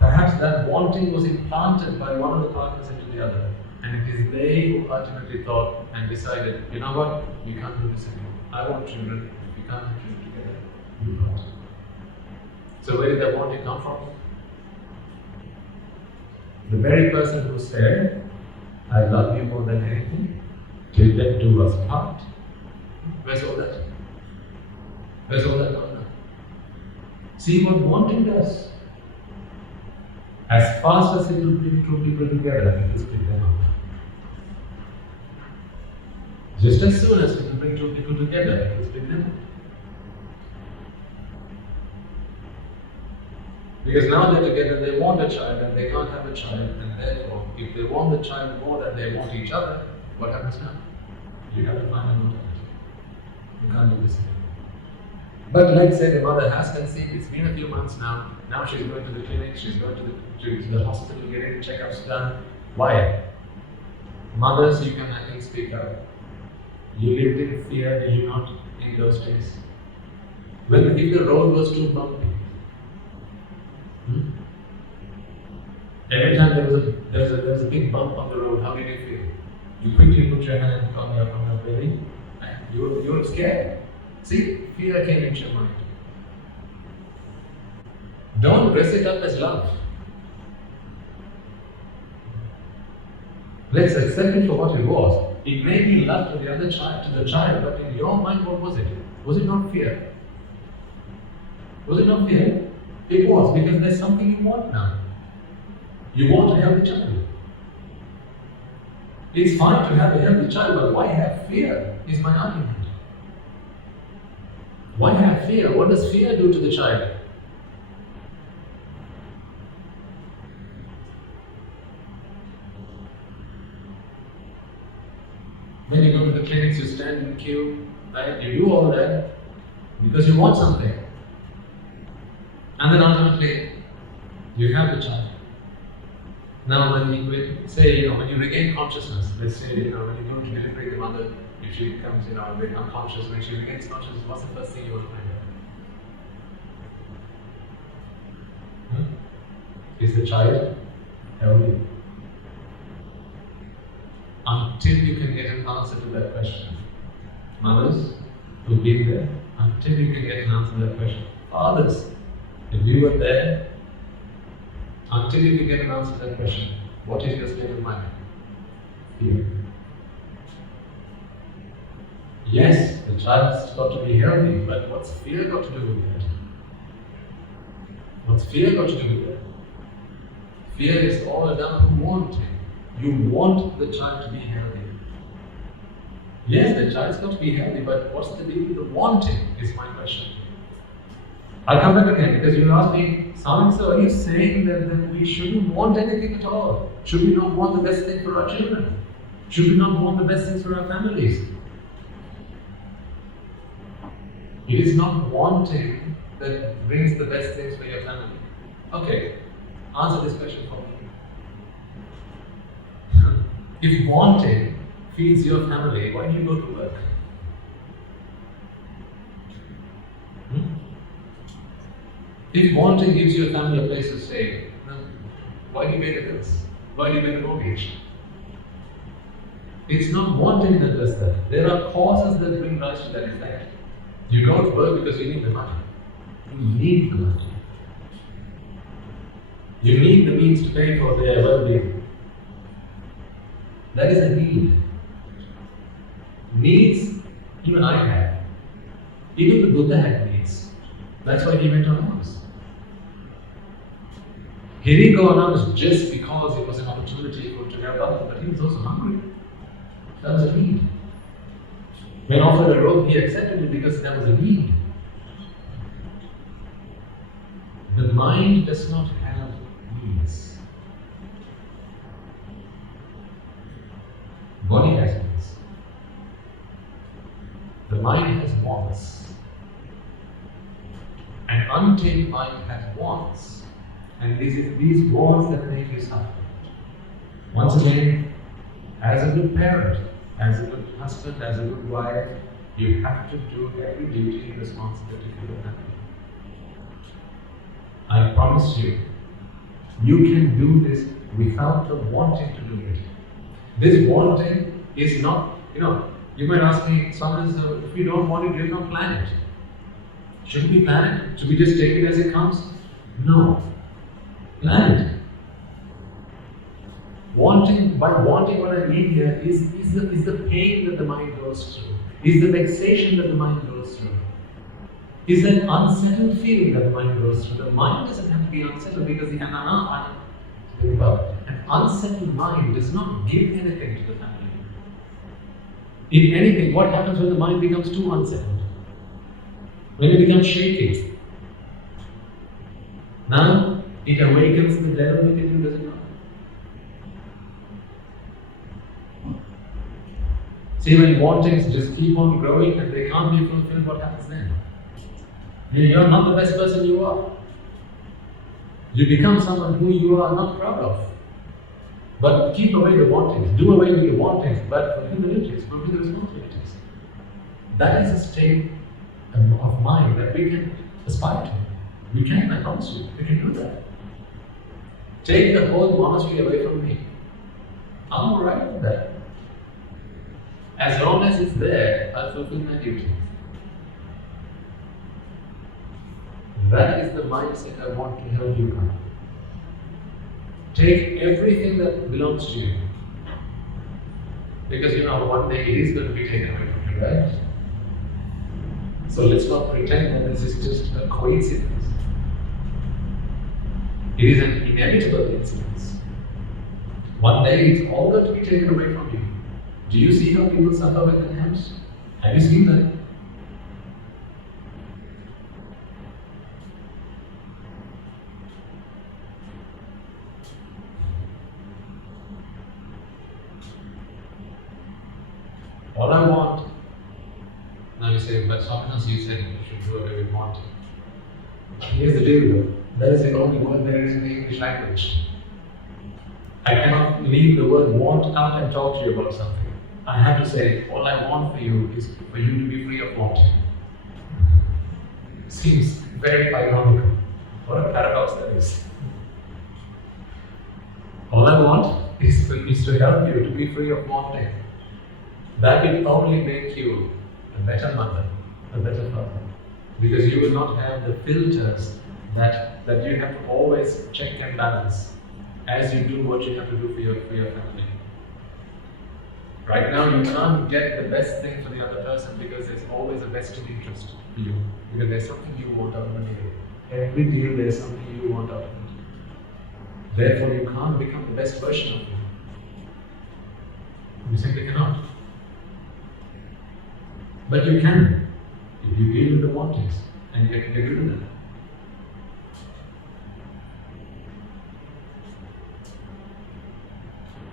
Perhaps that wanting was implanted by one of the partners into the other, and it is they who ultimately thought and decided, you know what, we can't do this anymore. I want children, we can't have children together. You can't. So where did that wanting come from? The very person who said, I love you more than anything, till death do us part. Where's all that? Where's all that gone now? See what wanting does. As fast as it will bring two people together, it will split them up. Just as soon as it will bring two people together, it will split them up. Because now they're together, they want a child and they can't have a child, and therefore, if they want the child more than they want each other, what happens now? You have to find an alternative. You can't do this anymore. But let's say the mother has conceived, it's been a few months now, now she's going to the clinic, she's going to the hospital, getting checkups done. Why? Mothers, you can, I think, speak up. You lived in fear, did you not, in those days? If the road was too bumpy, every time there was a big bump on the road, how did you feel? You quickly put your hand on your belly, and you were scared. See, fear came into your mind. Don't dress it up as love. Let's accept it for what it was. It may be love to the other child, but in your mind, what was it? Was it not fear? Was it not fear? It was, because there's something you want now. You want to help the child. It's fine to have a healthy child, but why have fear is my argument. Why have fear? What does fear do to the child? When you go to the clinics, you stand in queue, right? You do all that because you want something. And then ultimately, you have the child. Now, when you regain consciousness, let's say, when you go to delivery, the mother, if she becomes, a bit unconscious, when she regains consciousness, what's the first thing you want to find out? Is the child healthy? Until you can get an answer to that question. Mothers who've been there, until you can get an answer to that question. Fathers, if you were there, until you can get an answer to that question, what is your state of mind? Fear. Yes, the child's got to be healthy, but what's fear got to do with that? What's fear got to do with that? Fear is all down to wanting. You want the child to be healthy. Yes, the child's got to be healthy, but what's the deal with the wanting is my question. I'll come back again because you'll ask me, so are you saying that we shouldn't want anything at all? Should we not want the best thing for our children? Should we not want the best things for our families? It is not wanting that brings the best things for your family. Okay, answer this question for me. If wanting feeds your family, why do you go to work? If wanting gives your family a place to stay, why do you pay the bills? Why do you pay the mortgage? It's not wanting that does that. There are causes that bring rise to that effect. You go to work because you need the money. You need the money. You need the means to pay for their well-being. That is a need. Needs, even I had. Even the Buddha had needs. That's why he went on alms. He didn't go on alms just because it was an opportunity for him to help others, but he was also hungry. That was a need. When offered a robe, he accepted it because that was a need. The mind does not have needs. Body has needs. The mind has wants. An untamed mind has wants. And these wants that make you suffer. Once again, as a good parent, as a good husband, as a good wife, you have to do every duty and responsibility for your family. I promise you, you can do this without the wanting to do it. This wanting is not, you might ask me, Swami, if we don't want it, we don't plan it. Shouldn't we plan it? Should we just take it as it comes? No. Plan it. By wanting what I mean here is the pain that the mind goes through, is the vexation that the mind goes through, is an unsettled feeling that the mind goes through. The mind doesn't have to be unsettled because an unsettled mind does not give anything to the family. If anything, what happens when the mind becomes too unsettled? When it becomes shaky. Now, it awakens the devil within you, does it not? See, when wantings just keep on growing and they can't be fulfilled, what happens then? You're not the best person you are. You become someone who you are not proud of. But keep away the wantings, do away with the wantings, but fulfill the duties, fulfill the responsibilities. That is a state of mind that we can aspire to. We can, I promise you, we can do that. Take the whole monastery away from me. I'm alright with that. As long as it's there, I'll fulfill my duty. That is the mindset I want to help you come. Take everything that belongs to you. Because one day it is going to be taken away from you, right? So let's not pretend that this is just a coincidence. It is an inevitable incidence. One day it's all going to be taken away from you. Do you see how people suffer with their hands? Have you seen that? All I want, now you say, but Swaminatha, you said you should do whatever you want. Here's the deal though. That is the only word there is in the English language. I cannot leave the word want out and talk to you about something. I have to say, all I want for you is for you to be free of wanting. Seems very ironical. What a paradox that is. All I want is to help you to be free of wanting. That will only make you a better mother, a better father. Because you will not have the filters that you have to always check and balance as you do what you have to do for your family. Right now you can't get the best thing for the other person because there's always a vested interest for you. Because there's something you want out of the deal. Every deal there's something you want out of it. Therefore you can't become the best version of you. You simply cannot. But you can, if you deal with the wantings and you can get rid of them.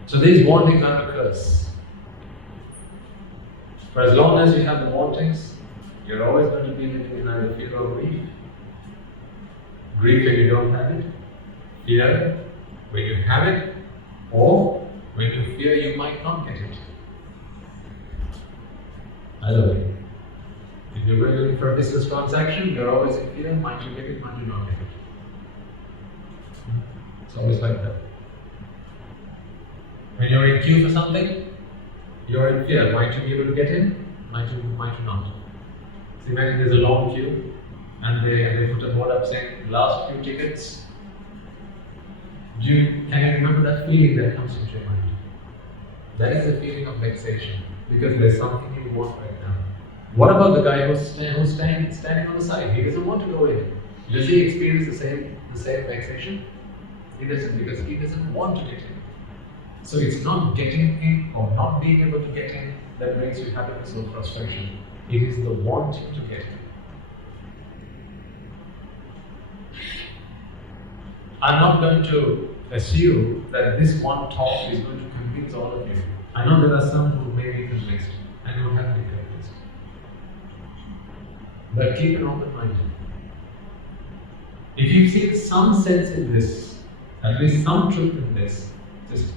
So these wantings are a curse. For as long as you have the wantings, you're always going to be living in either fear or grief. Grief when you don't have it, fear when you have it, or when you fear you might not get it. Either way. If you're going in for a business transaction, you're always in fear, might you get it, might you not get it. It's always like that. When you're in queue for something, you're in fear. Might you be able to get in? Might you not? So imagine there's a long queue and they put a board up saying last few tickets. Can you remember that feeling that comes into your mind? That is the feeling of vexation because there's something you want right now. What about the guy who's standing on the side? He doesn't want to go in. Does he experience the same vexation? He doesn't, because he doesn't want to get in. So it's not getting in or not being able to get in that brings you happiness or frustration. It is the wanting to get in. I'm not going to assume that this one talk is going to convince all of you. I know there are some who may be convinced and who have been convinced. But keep an open mind. If you see some sense in this, at least some truth in this,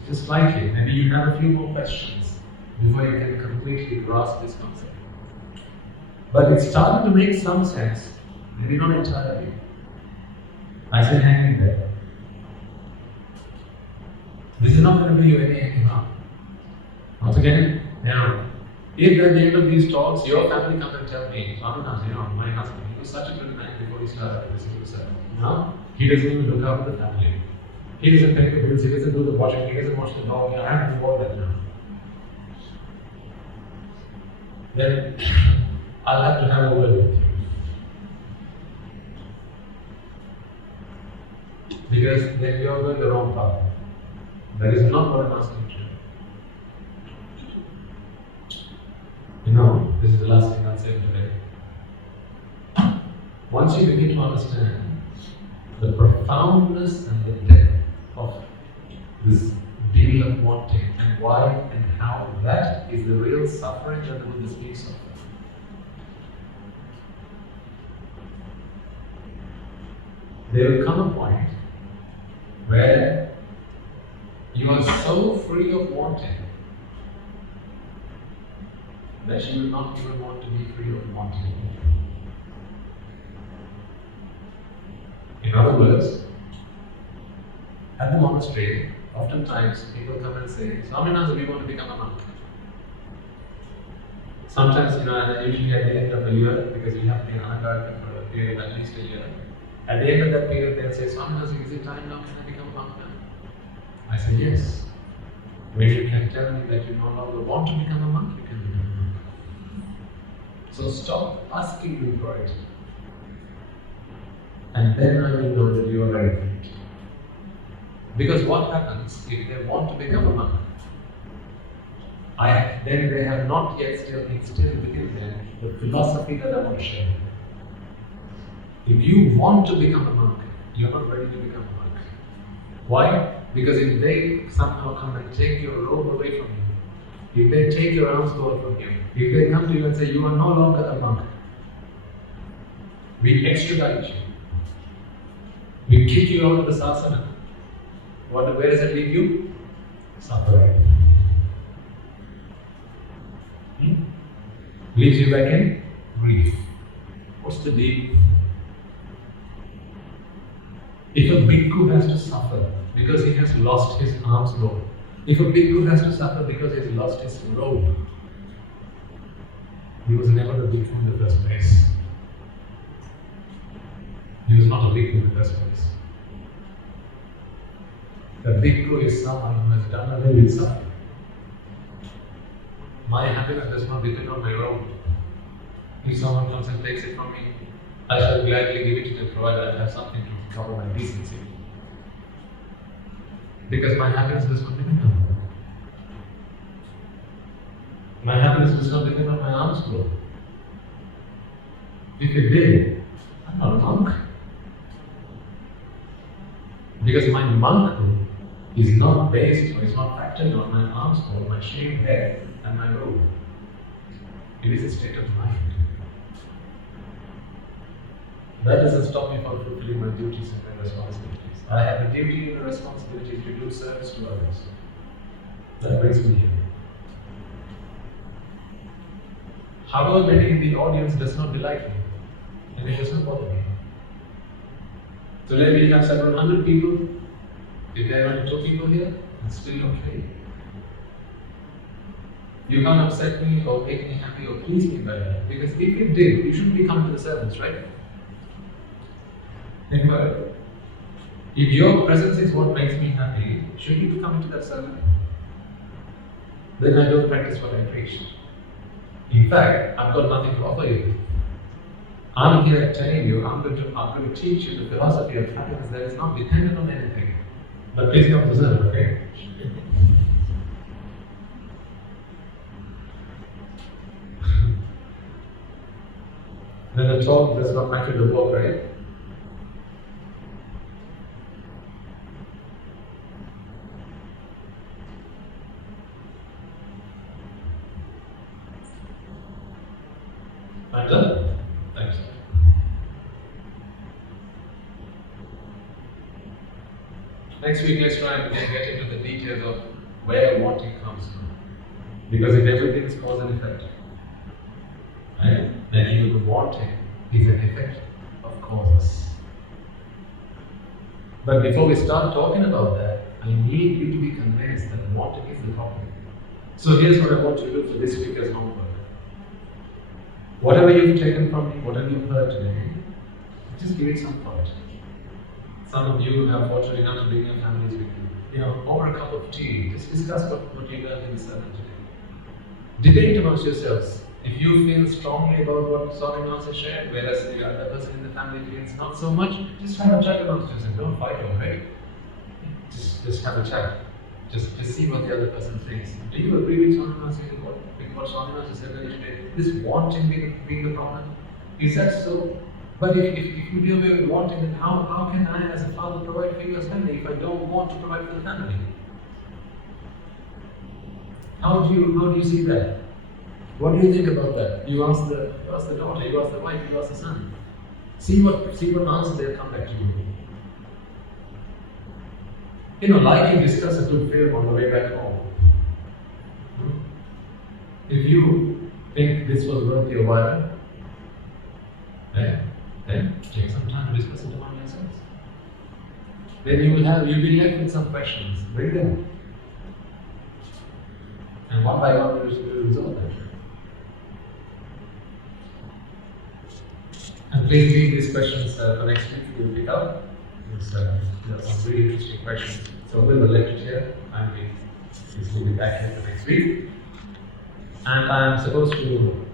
just slightly, maybe you have a few more questions before you can completely grasp this concept. But it's starting to make some sense, maybe not entirely. I say hang in there. This is not going to do you any harm. Once again, if at the end of these talks, your family comes and tell me, Swaminatha, my husband, he was such a good man before he started listening to himself. Now, he doesn't even look after the family. He doesn't pay the bills, he doesn't do the washing, he doesn't wash the dog, I have to do all that now. Then, I'll have to have a word with you. Because then you're going the wrong path. That is not what I'm asking you to do. This is the last thing I'll say today. Once you begin to understand the profoundness and the depth of this deal of wanting and why and how that is the real suffering that the Buddha speaks of. There will come a point where you are so free of wanting that you will not even want to be free of wanting. In other words, at the monastery, oftentimes people come and say, Swaminatha, we want to become a monk. Sometimes, usually at the end of a year, because you have to be an anagarika for a period of at least a year, At the end of that period, they'll say, Swaminatha, is it time now? Can I become a monk now? I say, yes. When you can tell me that you no longer want to become a monk, you can become a monk. So stop asking me for it. And then I will know that you are ready for it. Because what happens if they want to become a monk? Then they have not yet still instilled within them the philosophy that I want to share. If you want to become a monk, you're not ready to become a monk. Why? Because if they somehow come and take your robe away from you, if they take your alms bowl from you, if they come to you and say, you are no longer a monk, we extradite you, we kick you out of the sasana, where does it leave you? Suffering. Leaves you back in grief. What's the deal? If a bhikkhu has to suffer because he has lost his alms bowl, if a bhikkhu has to suffer because he has lost his robe, he was never a bhikkhu in the first place. He was not a bhikkhu in the first place. The bhikkhu is someone who has done away with suffering. My happiness does not depend on my robe. If someone comes and takes it from me, I shall gladly give it to them, provided I have something to cover my decency. Because my happiness does not depend on that. My happiness does not depend on my alms bowl. If it did, I'm not a monk. Because my monkhood is not based or is not factored on my alms bowl, my shaved head, and my robe. It is a state of mind. That doesn't stop me from fulfilling my duties and my responsibilities. I have a duty and a responsibility to do service to others. That brings me here. However many in the audience does not delight me, and it does not bother me. Today we have several hundred people. If there are only 2 people here, it's still okay. You can't upset me or make me happy or please me by that. Because if it did, you shouldn't be coming to the service, right? If your presence is what makes me happy, should you be coming to that service? Then I don't practice what I preach. In fact, I've got nothing to offer you. I'm here telling you, I'm going to teach you the philosophy of happiness that is not dependent on anything. But please come to the service, okay? Then the talk does not matter the work, right? I'm done. Thanks. Next week, let's try and get into the details of where wanting comes from. Because if everything is cause and effect, right, then even the wanting is an effect of causes. But before we start talking about that, I need you to be convinced that wanting is the topic. So here's what I want you to do for this week as homework. Whatever you've taken from me, whatever you've heard today, just give it some thought. Some of you have fortunate enough to bring your families with you. Over a cup of tea, just discuss what you learned in the sermon today. Debate amongst yourselves. If you feel strongly about what Swaminatha shared, whereas the other person in the family feels not so much, just have a chat amongst yourselves. Don't fight over it. Just have a chat. Just see what the other person thinks. Do you agree with Swaminatha with what Swaminatha said today? This wanting being the problem? Is that so? But if you deal with wanting, then how can I as a father provide for you as family if I don't want to provide for the family? How do you see that? What do you think about that? You ask the daughter, you ask the wife, you ask the son. See what answer they'll come back to you. Like you discuss a good film on the way back home. If you think this was worth your while, then take some time to discuss it among yourselves. Then you'll be left with some questions. Bring them. And one by one we'll resolve them. And please leave these questions for next week. We'll pick up. There are some really interesting questions. So we will left it here, and we'll be back here for next week. And I'm supposed to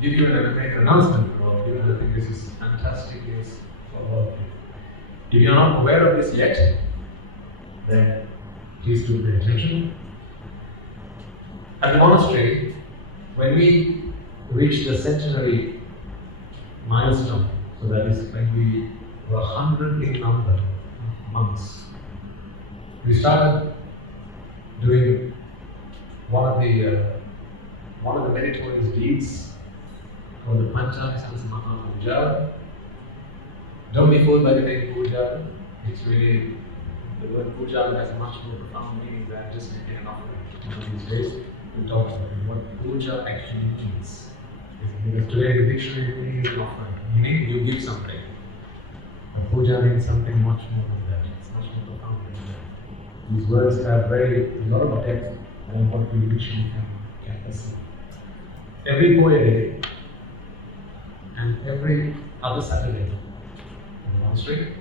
give you make an announcement about you, and I think this is fantastic news for all of you. If you're not aware of this yet, then please do pay attention. At the monastery, when we reach the centenary milestone, so that is when we were 100 in number months, we started doing one of the meritorious deeds called the Panchami Puja. Don't be fooled by the name Puja. It's really, the word Puja has a much more profound meaning than just making an offering. One of these days, we'll talk about what Puja actually means. Because today the dictionary means an offering, meaning you give something. But Puja means something much more than that. It's much more profound than that. These words have a lot of depth on what we actually can perceive. Every Day and every other Saturday in the monastery,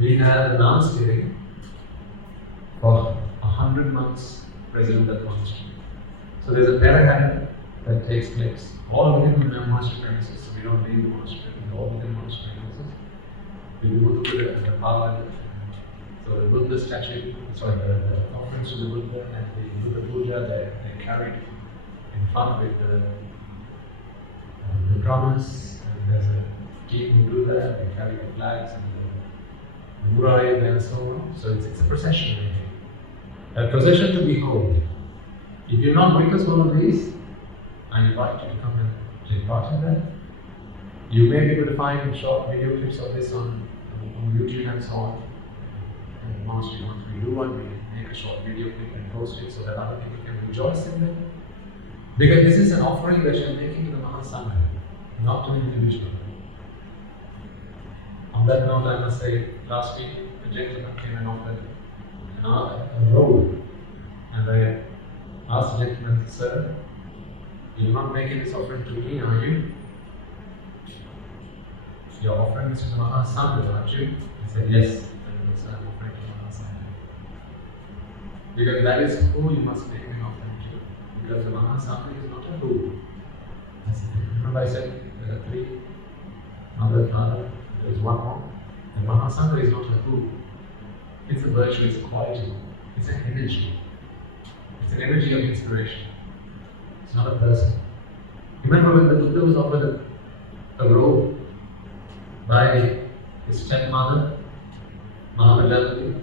we have an almsgiving for 100 months present at the monastery. So there's a parahanda that takes place all within the monastery premises. So we don't leave the monastery, we're all within the monastery premises. We do Buddha and the Pala. So the Buddha statue, the offerings to the Buddha and the Buddha Puja, they're carried in front with the drummers, and there's a team who do that. They carry the flags and the murai and so on. So it's a procession. A procession to behold. If you've not witnessed one of these, I invite you to come and take part in that. You may be able to find short video clips of this on YouTube and so on. And once we do one, we make a short video clip and post it so that other people can rejoice in it. Because this is an offering that you're making to the Mahasangha, not to an individual. On that note, I must say, last week a gentleman came and offered a robe. And I asked the gentleman, "Sir, you're not making this offering to me, are you? You're offering this to the Mahasangha, aren't you?" He said, "Yes, sir, I'm offering to the Mahasangha." Because that is who you must make an offering to. Because the Mahasangha is not a who. Remember I said there are three, Mother, Father, there is one more. The Mahasangha is not a who. It's a virtue, it's a quality, it's an energy. It's an energy of inspiration. It's not a person. Remember when the Buddha was offered a robe by his stepmother, Mahamajavati,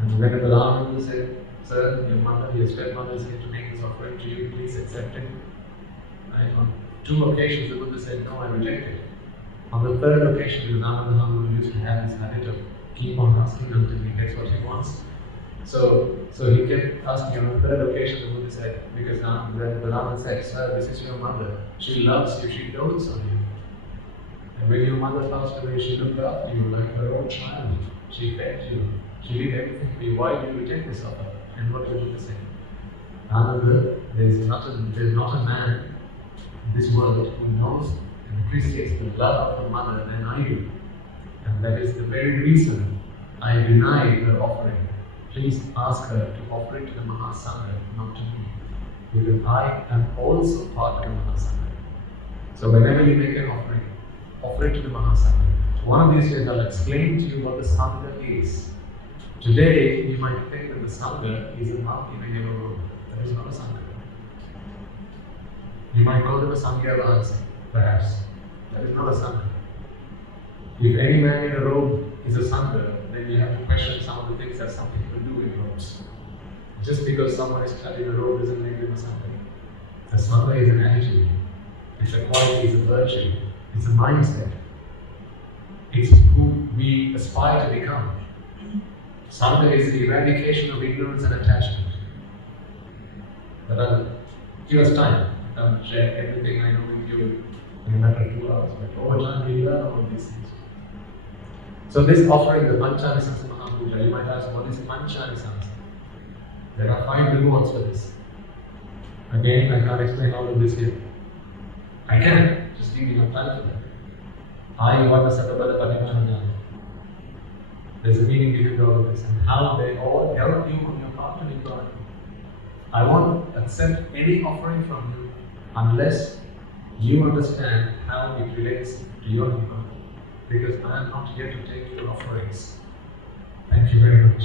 and when the Lama said, "Sir, your mother, your stepmother is here to make this offering to you, please accept it." Right? On 2 occasions the Buddha said, "No, I reject it." On the 3rd occasion, the Lama used to have this habit of keep on asking until he gets what he wants. So he kept asking on the 3rd occasion, the Buddha said, because the Lama said, "Sir, this is your mother. She loves you, she dotes on you. And when your mother passed away, she looked after you like her own child. She fed you. She did everything for you. Why do you reject this of her?" And what did the Buddha say? Ananda, there's not a man in this world who knows and appreciates the love of her mother than I do. And that is the very reason I deny her offering. Please ask her to offer it to the Mahasangha, not to me. Because I am also part of the Mahasangha. So whenever you make an offering, offer it to the Mahasangha. One of these days I'll explain to you what the Sangha is. Today you might think that the Sangha is an army in a yellow robe. That is not a Sangha. You might call them a Sangha perhaps. That is not a Sangha. If any man in a robe is a Sangha, then you have to question some of the things that some people do in robes. Just because someone is clad in a robe doesn't make them a Sangha. A Sangha is an attitude. It's a quality, it's a virtue, it's a mindset. It's who we aspire to become. Sangha is the eradication of ignorance and attachment. But I'll give us time. I'll share everything I know with you in a matter of 2 hours. But over time we learn all these things. So this offering, the Panchami Sansa Mahapuja, you might ask, what is Panchami Sansa? There are 5 rewards for this. Again, I can't explain all of this here. I can, just give me enough time for that. There's a meaning behind all of this and how they all help you on your path to Nibbāna. I won't accept any offering from you unless you understand how it relates to your Nibbāna. Because I am not here to take your offerings. Thank you very much.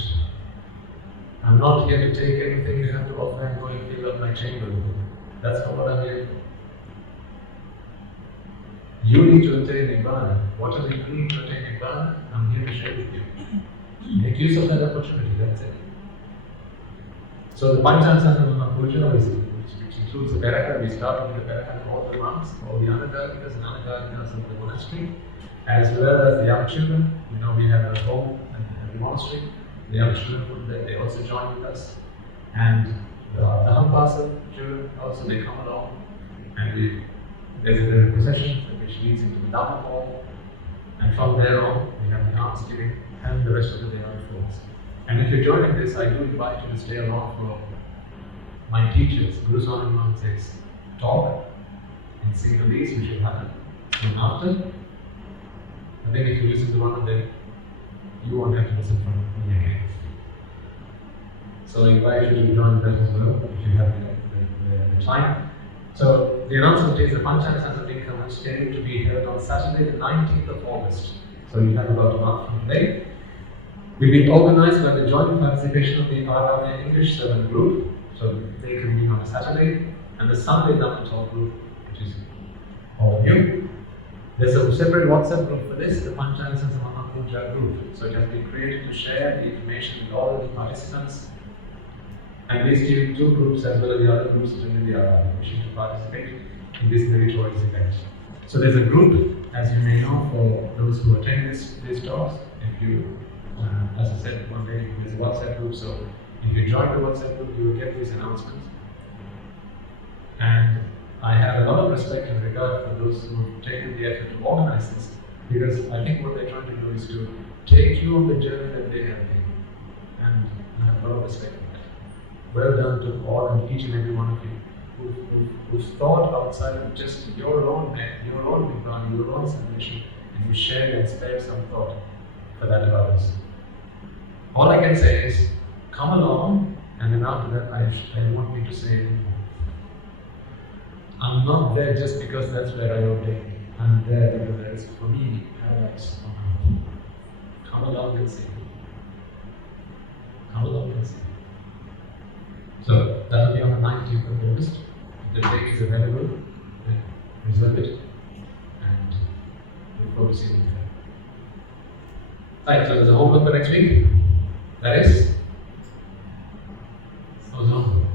I'm not here to take anything you have to offer and go and fill up my chamber. That's not what I'm here for. You need to attain Nibbāna. Whatever you need to attain Nibbāna, I'm here to share with you. Make use of that opportunity, that's it. So the Panchānsana Puja, which includes the Paraka, we start with the Paraka of all the monks, all the Anagarikas and Anagarikas of the monastery, as well as the young children. We have a home and the monastery. The young children, they also join with us. And the Dhamma children also, they come along. And there's a procession which leads into the Dhamma hall. And from there on, we have the alms giving and the rest of the day unfolds. And if you're joining this, I do invite you to stay along for my teachers, Guru Swami Maharaj's talk in Sinhalese, which will happen soon after. I think if you listen to one of them, you won't have to listen from me again. So I invite you to join that as well, if you have the time. So the announcement is the Panchānsana Dinka is scheduled to be held on Saturday the 19th of August. So you have about a month from today. Will be organized by the joint participation of the Aravana English servant group. So they can be on a Saturday, and the Sunday Dhamma talk group, which is all of you. There's a separate WhatsApp group for this, the Panchānsana Puja group. So it has been created to share the information with all of the participants. And these two groups, as well as the other groups within the Aravana, wishing to participate in this meritorious event. So there's a group, as you may know, for those who attend these talks. If you, as I said one day, there's a WhatsApp group. So if you join the WhatsApp group, you will get these announcements. And I have a lot of respect and regard for those who have taken the effort to organize this, because I think what they're trying to do is to take you on the journey that they have been. And I have a lot of respect for that. Well done to all and each and every one of you who've thought outside of just your own head, your own Nibbāna, your own salvation, and you shared and spared some thought for that of others. All I can say is, come along, and then after that, I want me to say anything more. I'm not there just because that's where I ordain. I'm there because there is, for me, paradise. Come along and see. Come along and see. So that will be on the 19th of August. The date is available. Reserve it. And look forward to seeing you there. Right, so there's a homework for next week. That is? What's on?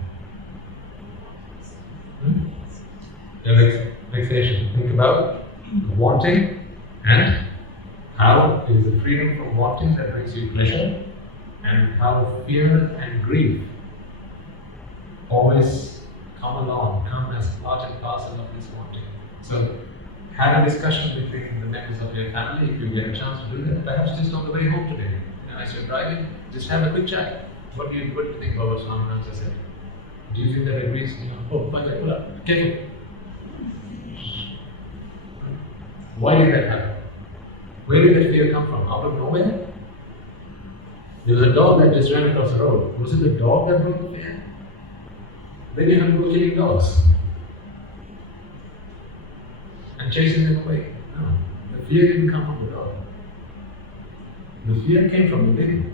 The vexation. Think about wanting and how it is the freedom from wanting that brings you pleasure, and how fear and grief always come as part and parcel of this wanting. So have a discussion between the members of your family if you get a chance to do that. Perhaps just on the way home today. As you're driving, just have a quick chat. What do you think about what Swami Maharaj said? Do you think that agrees? Oh, fine, pull up. Careful. Why did that happen? Where did that fear come from? Out of nowhere? There was a dog that just ran across the road. Was it the dog that brought the fear? Then you have to go killing dogs and chasing them away. No, the fear didn't come from the dog. The fear came from within.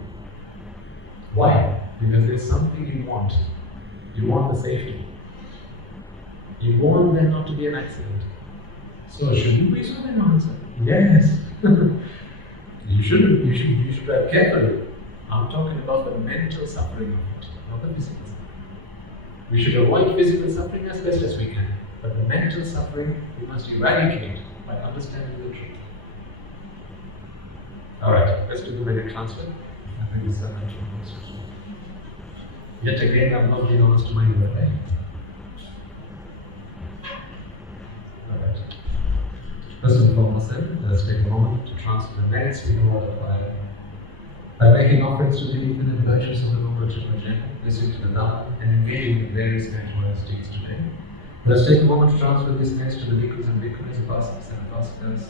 Why? Because there's something you want. You want the safety. You want there not to be an accident. So shouldn't we solve an answer? Yes. You should drive carefully. I'm talking about the mental suffering of it, not the physical suffering. We should avoid physical suffering as best as we can, but the mental suffering we must eradicate by understanding the truth. Alright, let's do the Vedic transfer. I think this is a mental process. Yet again, I've not been honest to my word. Alright. First and foremost, then, let's take a moment to transfer the merits in order by making offerings to the infinite virtues of the Noble Triple Gem, listening to the Dhamma, and engaging in various meritorious deeds today. Let's take a moment to transfer this merits to the bhikkhus and bhikkhunis, upasakas and upasikas,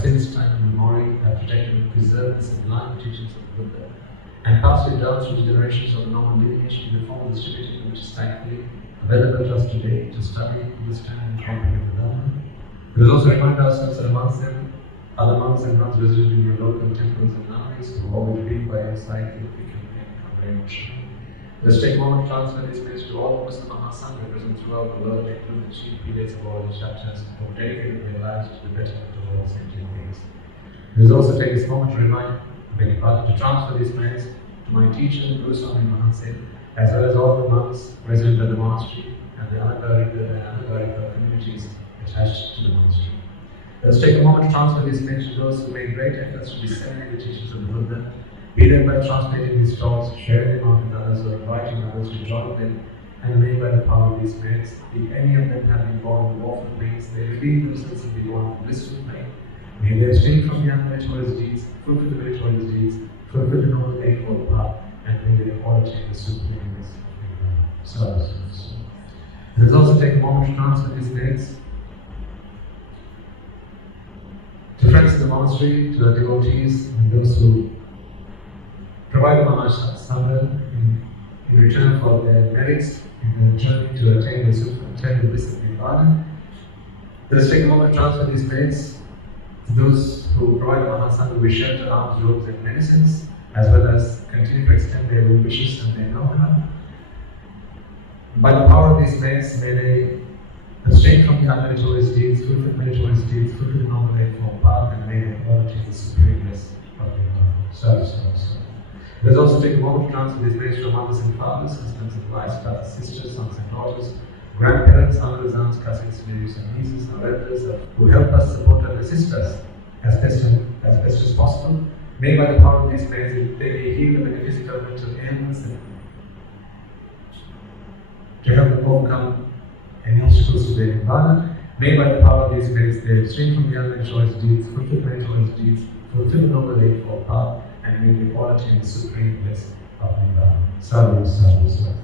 since time immemorial have protected and preserved the sublime teachings of the Buddha and passed it down through the generations of the noble lineage in the form of the distributed, which is thankfully available to us today to study, understand, and comprehend the Dhamma. We will also remind ourselves that amongst them, other monks and nuns resident in your local temples and nunneries who have always been by your side, if we can become very much. Let's take a moment to transfer this message to all the Muslim Mahasangha present throughout the world, including the chief prelates of all the chapters who have dedicated their lives to the betterment of all sentient beings. Let us also take this moment to transfer these messages to my teacher, Guru Swami Mahasaid, as well as all the monks resident at the monastery and the Anagarika and Anagarika communities attached to the monastery. Let's take a moment to transfer this message to those who made great efforts to disseminate the teachings of the Buddha, be them by translating these talks, sharing them on with others, or inviting others to join them, and may by the power of these merits, if any of them have been born with lawful pains, they reveal themselves and be born with blissful pain. May they abstain from the unmeritorious deeds, fulfill the meritorious deeds, fulfill the noble eightfold path, and may they all attain the supreme bliss of Nibbāna. Let us also take a moment to transfer these merits to friends in the monastery, to the devotees, and those who provide the Mahasangha in return for their merits in the journey to attain the bliss of Nibbāna. Let us take a moment to transfer these merits to those who provide the Mahasangha with shelter, arms, robes, and medicines, as well as continue to extend their well wishes and their know-how. By the power of these merits, may they abstain from the unmeritorious deeds, fulfill meritorious deeds, fulfill the noble eightfold path, and may they all attain the supreme bliss of Nibbāna. Let us also take a moment to transfer these merits to mothers and fathers, husbands and wives, brothers, sisters, sons and daughters, grandparents, uncles, aunts, cousins, nephews and nieces, and relatives who help us, support and assist us as best as possible. May by the power of these merits, they may heal the metaphysical mental ailments and to help them overcome any obstacles to their Nibbāna. May by the power of these merits, they abstain from the unmeritorious deeds, fulfill meritorious deeds, fulfill the noble eightfold path, and may they all attain the supreme bliss of Nibbāna. Sadhu, sadhu, sadhu.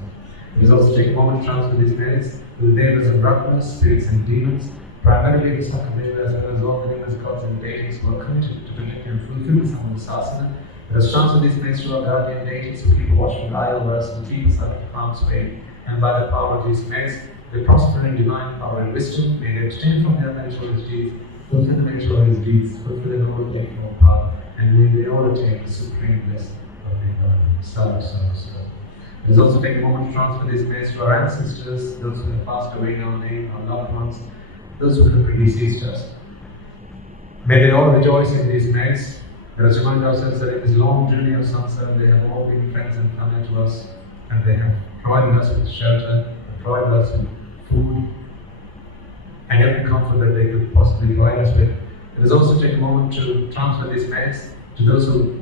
Let us also take a moment to transfer these merits to the devas and brahmanas, spirits and demons, primarily the Sakadeva as well as all the devas, gods and deities who are committed to protect and fulfill the Samudasasana. Let us transfer these merits to our guardian deities who keep a watchful eye over us and keep us out of harm's way. And by the power of these merits, they prosper in divine power and wisdom. May they abstain from their meritorious deeds, fulfill the meritorious deeds, fulfill the noble eightfold path, and may they all attain the supreme bliss of Nibbāna. Sadhu, sadhu, sadhu. Let us also take a moment to transfer these merits to our ancestors, those who have passed away in our name, our loved ones, those who have predeceased us. May they all rejoice in these merits. Let us remind ourselves that in this long journey of samsara, they have all been friends and family to us, and they have provided us with shelter, provided us with food, and every comfort that they could possibly provide us with. Let us also take a moment to transfer these merits to those who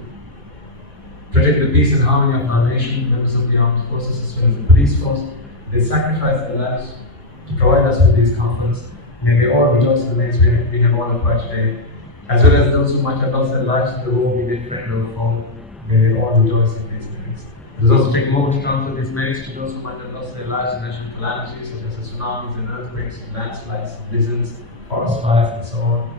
protect the peace and harmony of our nation, members of the armed forces as well as the police force. They sacrifice their lives to provide us with these comforts. May we all rejoice in the merits we have all acquired today, as well as those who might have lost their lives in the war, be they friend or foe. May they all rejoice in these merits. Let us also take a moment to transfer these merits to those who might have lost their lives in natural calamities such as tsunamis and earthquakes, landslides, blizzards, forest fires, and so on.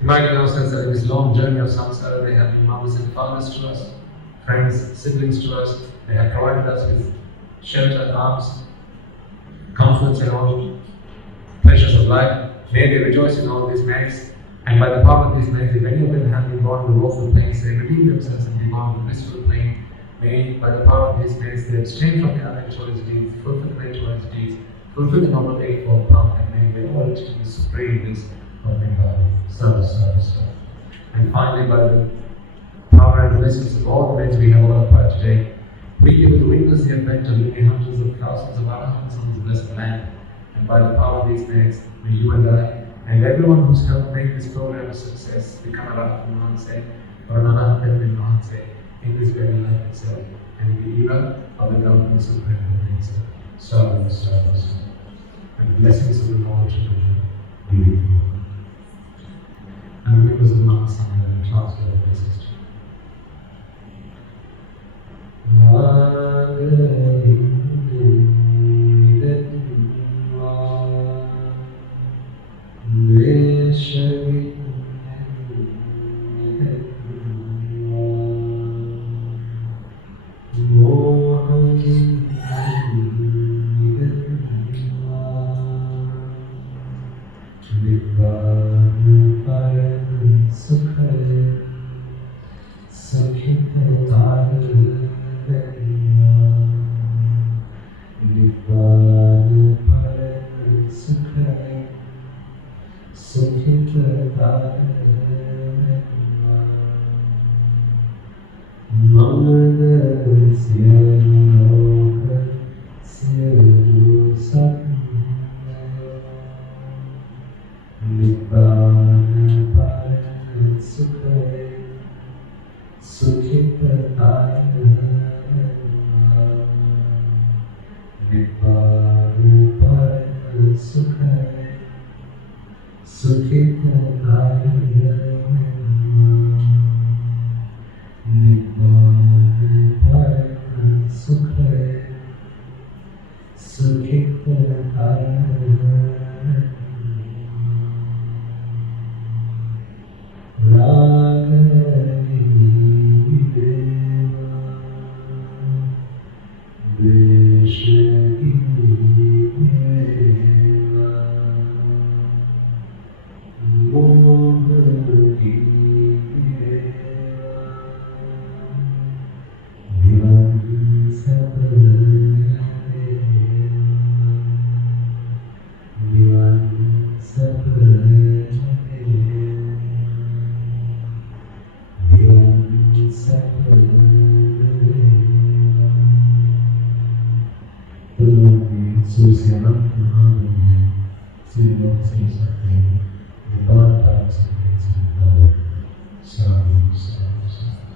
Reminding ourselves that in this long journey of samsara, they have been mothers and fathers to us, friends, siblings to us. They have provided us with shelter, arms, comforts, and all pleasures of life. May they rejoice in all these merits, and by the power of these merits, if any of them have been born with woeful pains, they redeem themselves and be born with blissful pain. May, by the power of these merits, they abstain from the unmeritorious deeds, fulfill the meritorious deeds, fulfill the noble eightfold path, and may they all achieve the supreme bliss of Nibbāna. Sadhu, sadhu, sadhu. And finally, by the power and blessings of all the merits we have all acquired today, we be able to witness the effect of many hundreds of thousands of arahants on this blessed land. And by the power of these merits, may you and I, and everyone who's helped make this program a success, become a Rahat Mahanse or an Anahat Mahanse in this very life itself, and in the era of the Dhamma Supreme Bliss. Sadhu, sadhu, sadhu. And blessings of the Lord to be with you. And members of the Mahasangha and transfer the blessings to you. Nibbāna param sukham sakhitaya Nibbāna param sukham sakhitaya Manasya lokasya Nibbāna param sukham sakhitaya Nibbāna param sukham sakhitaya Nibbāna param sukham sakhitaya Sadhu, sadhu, sadhu.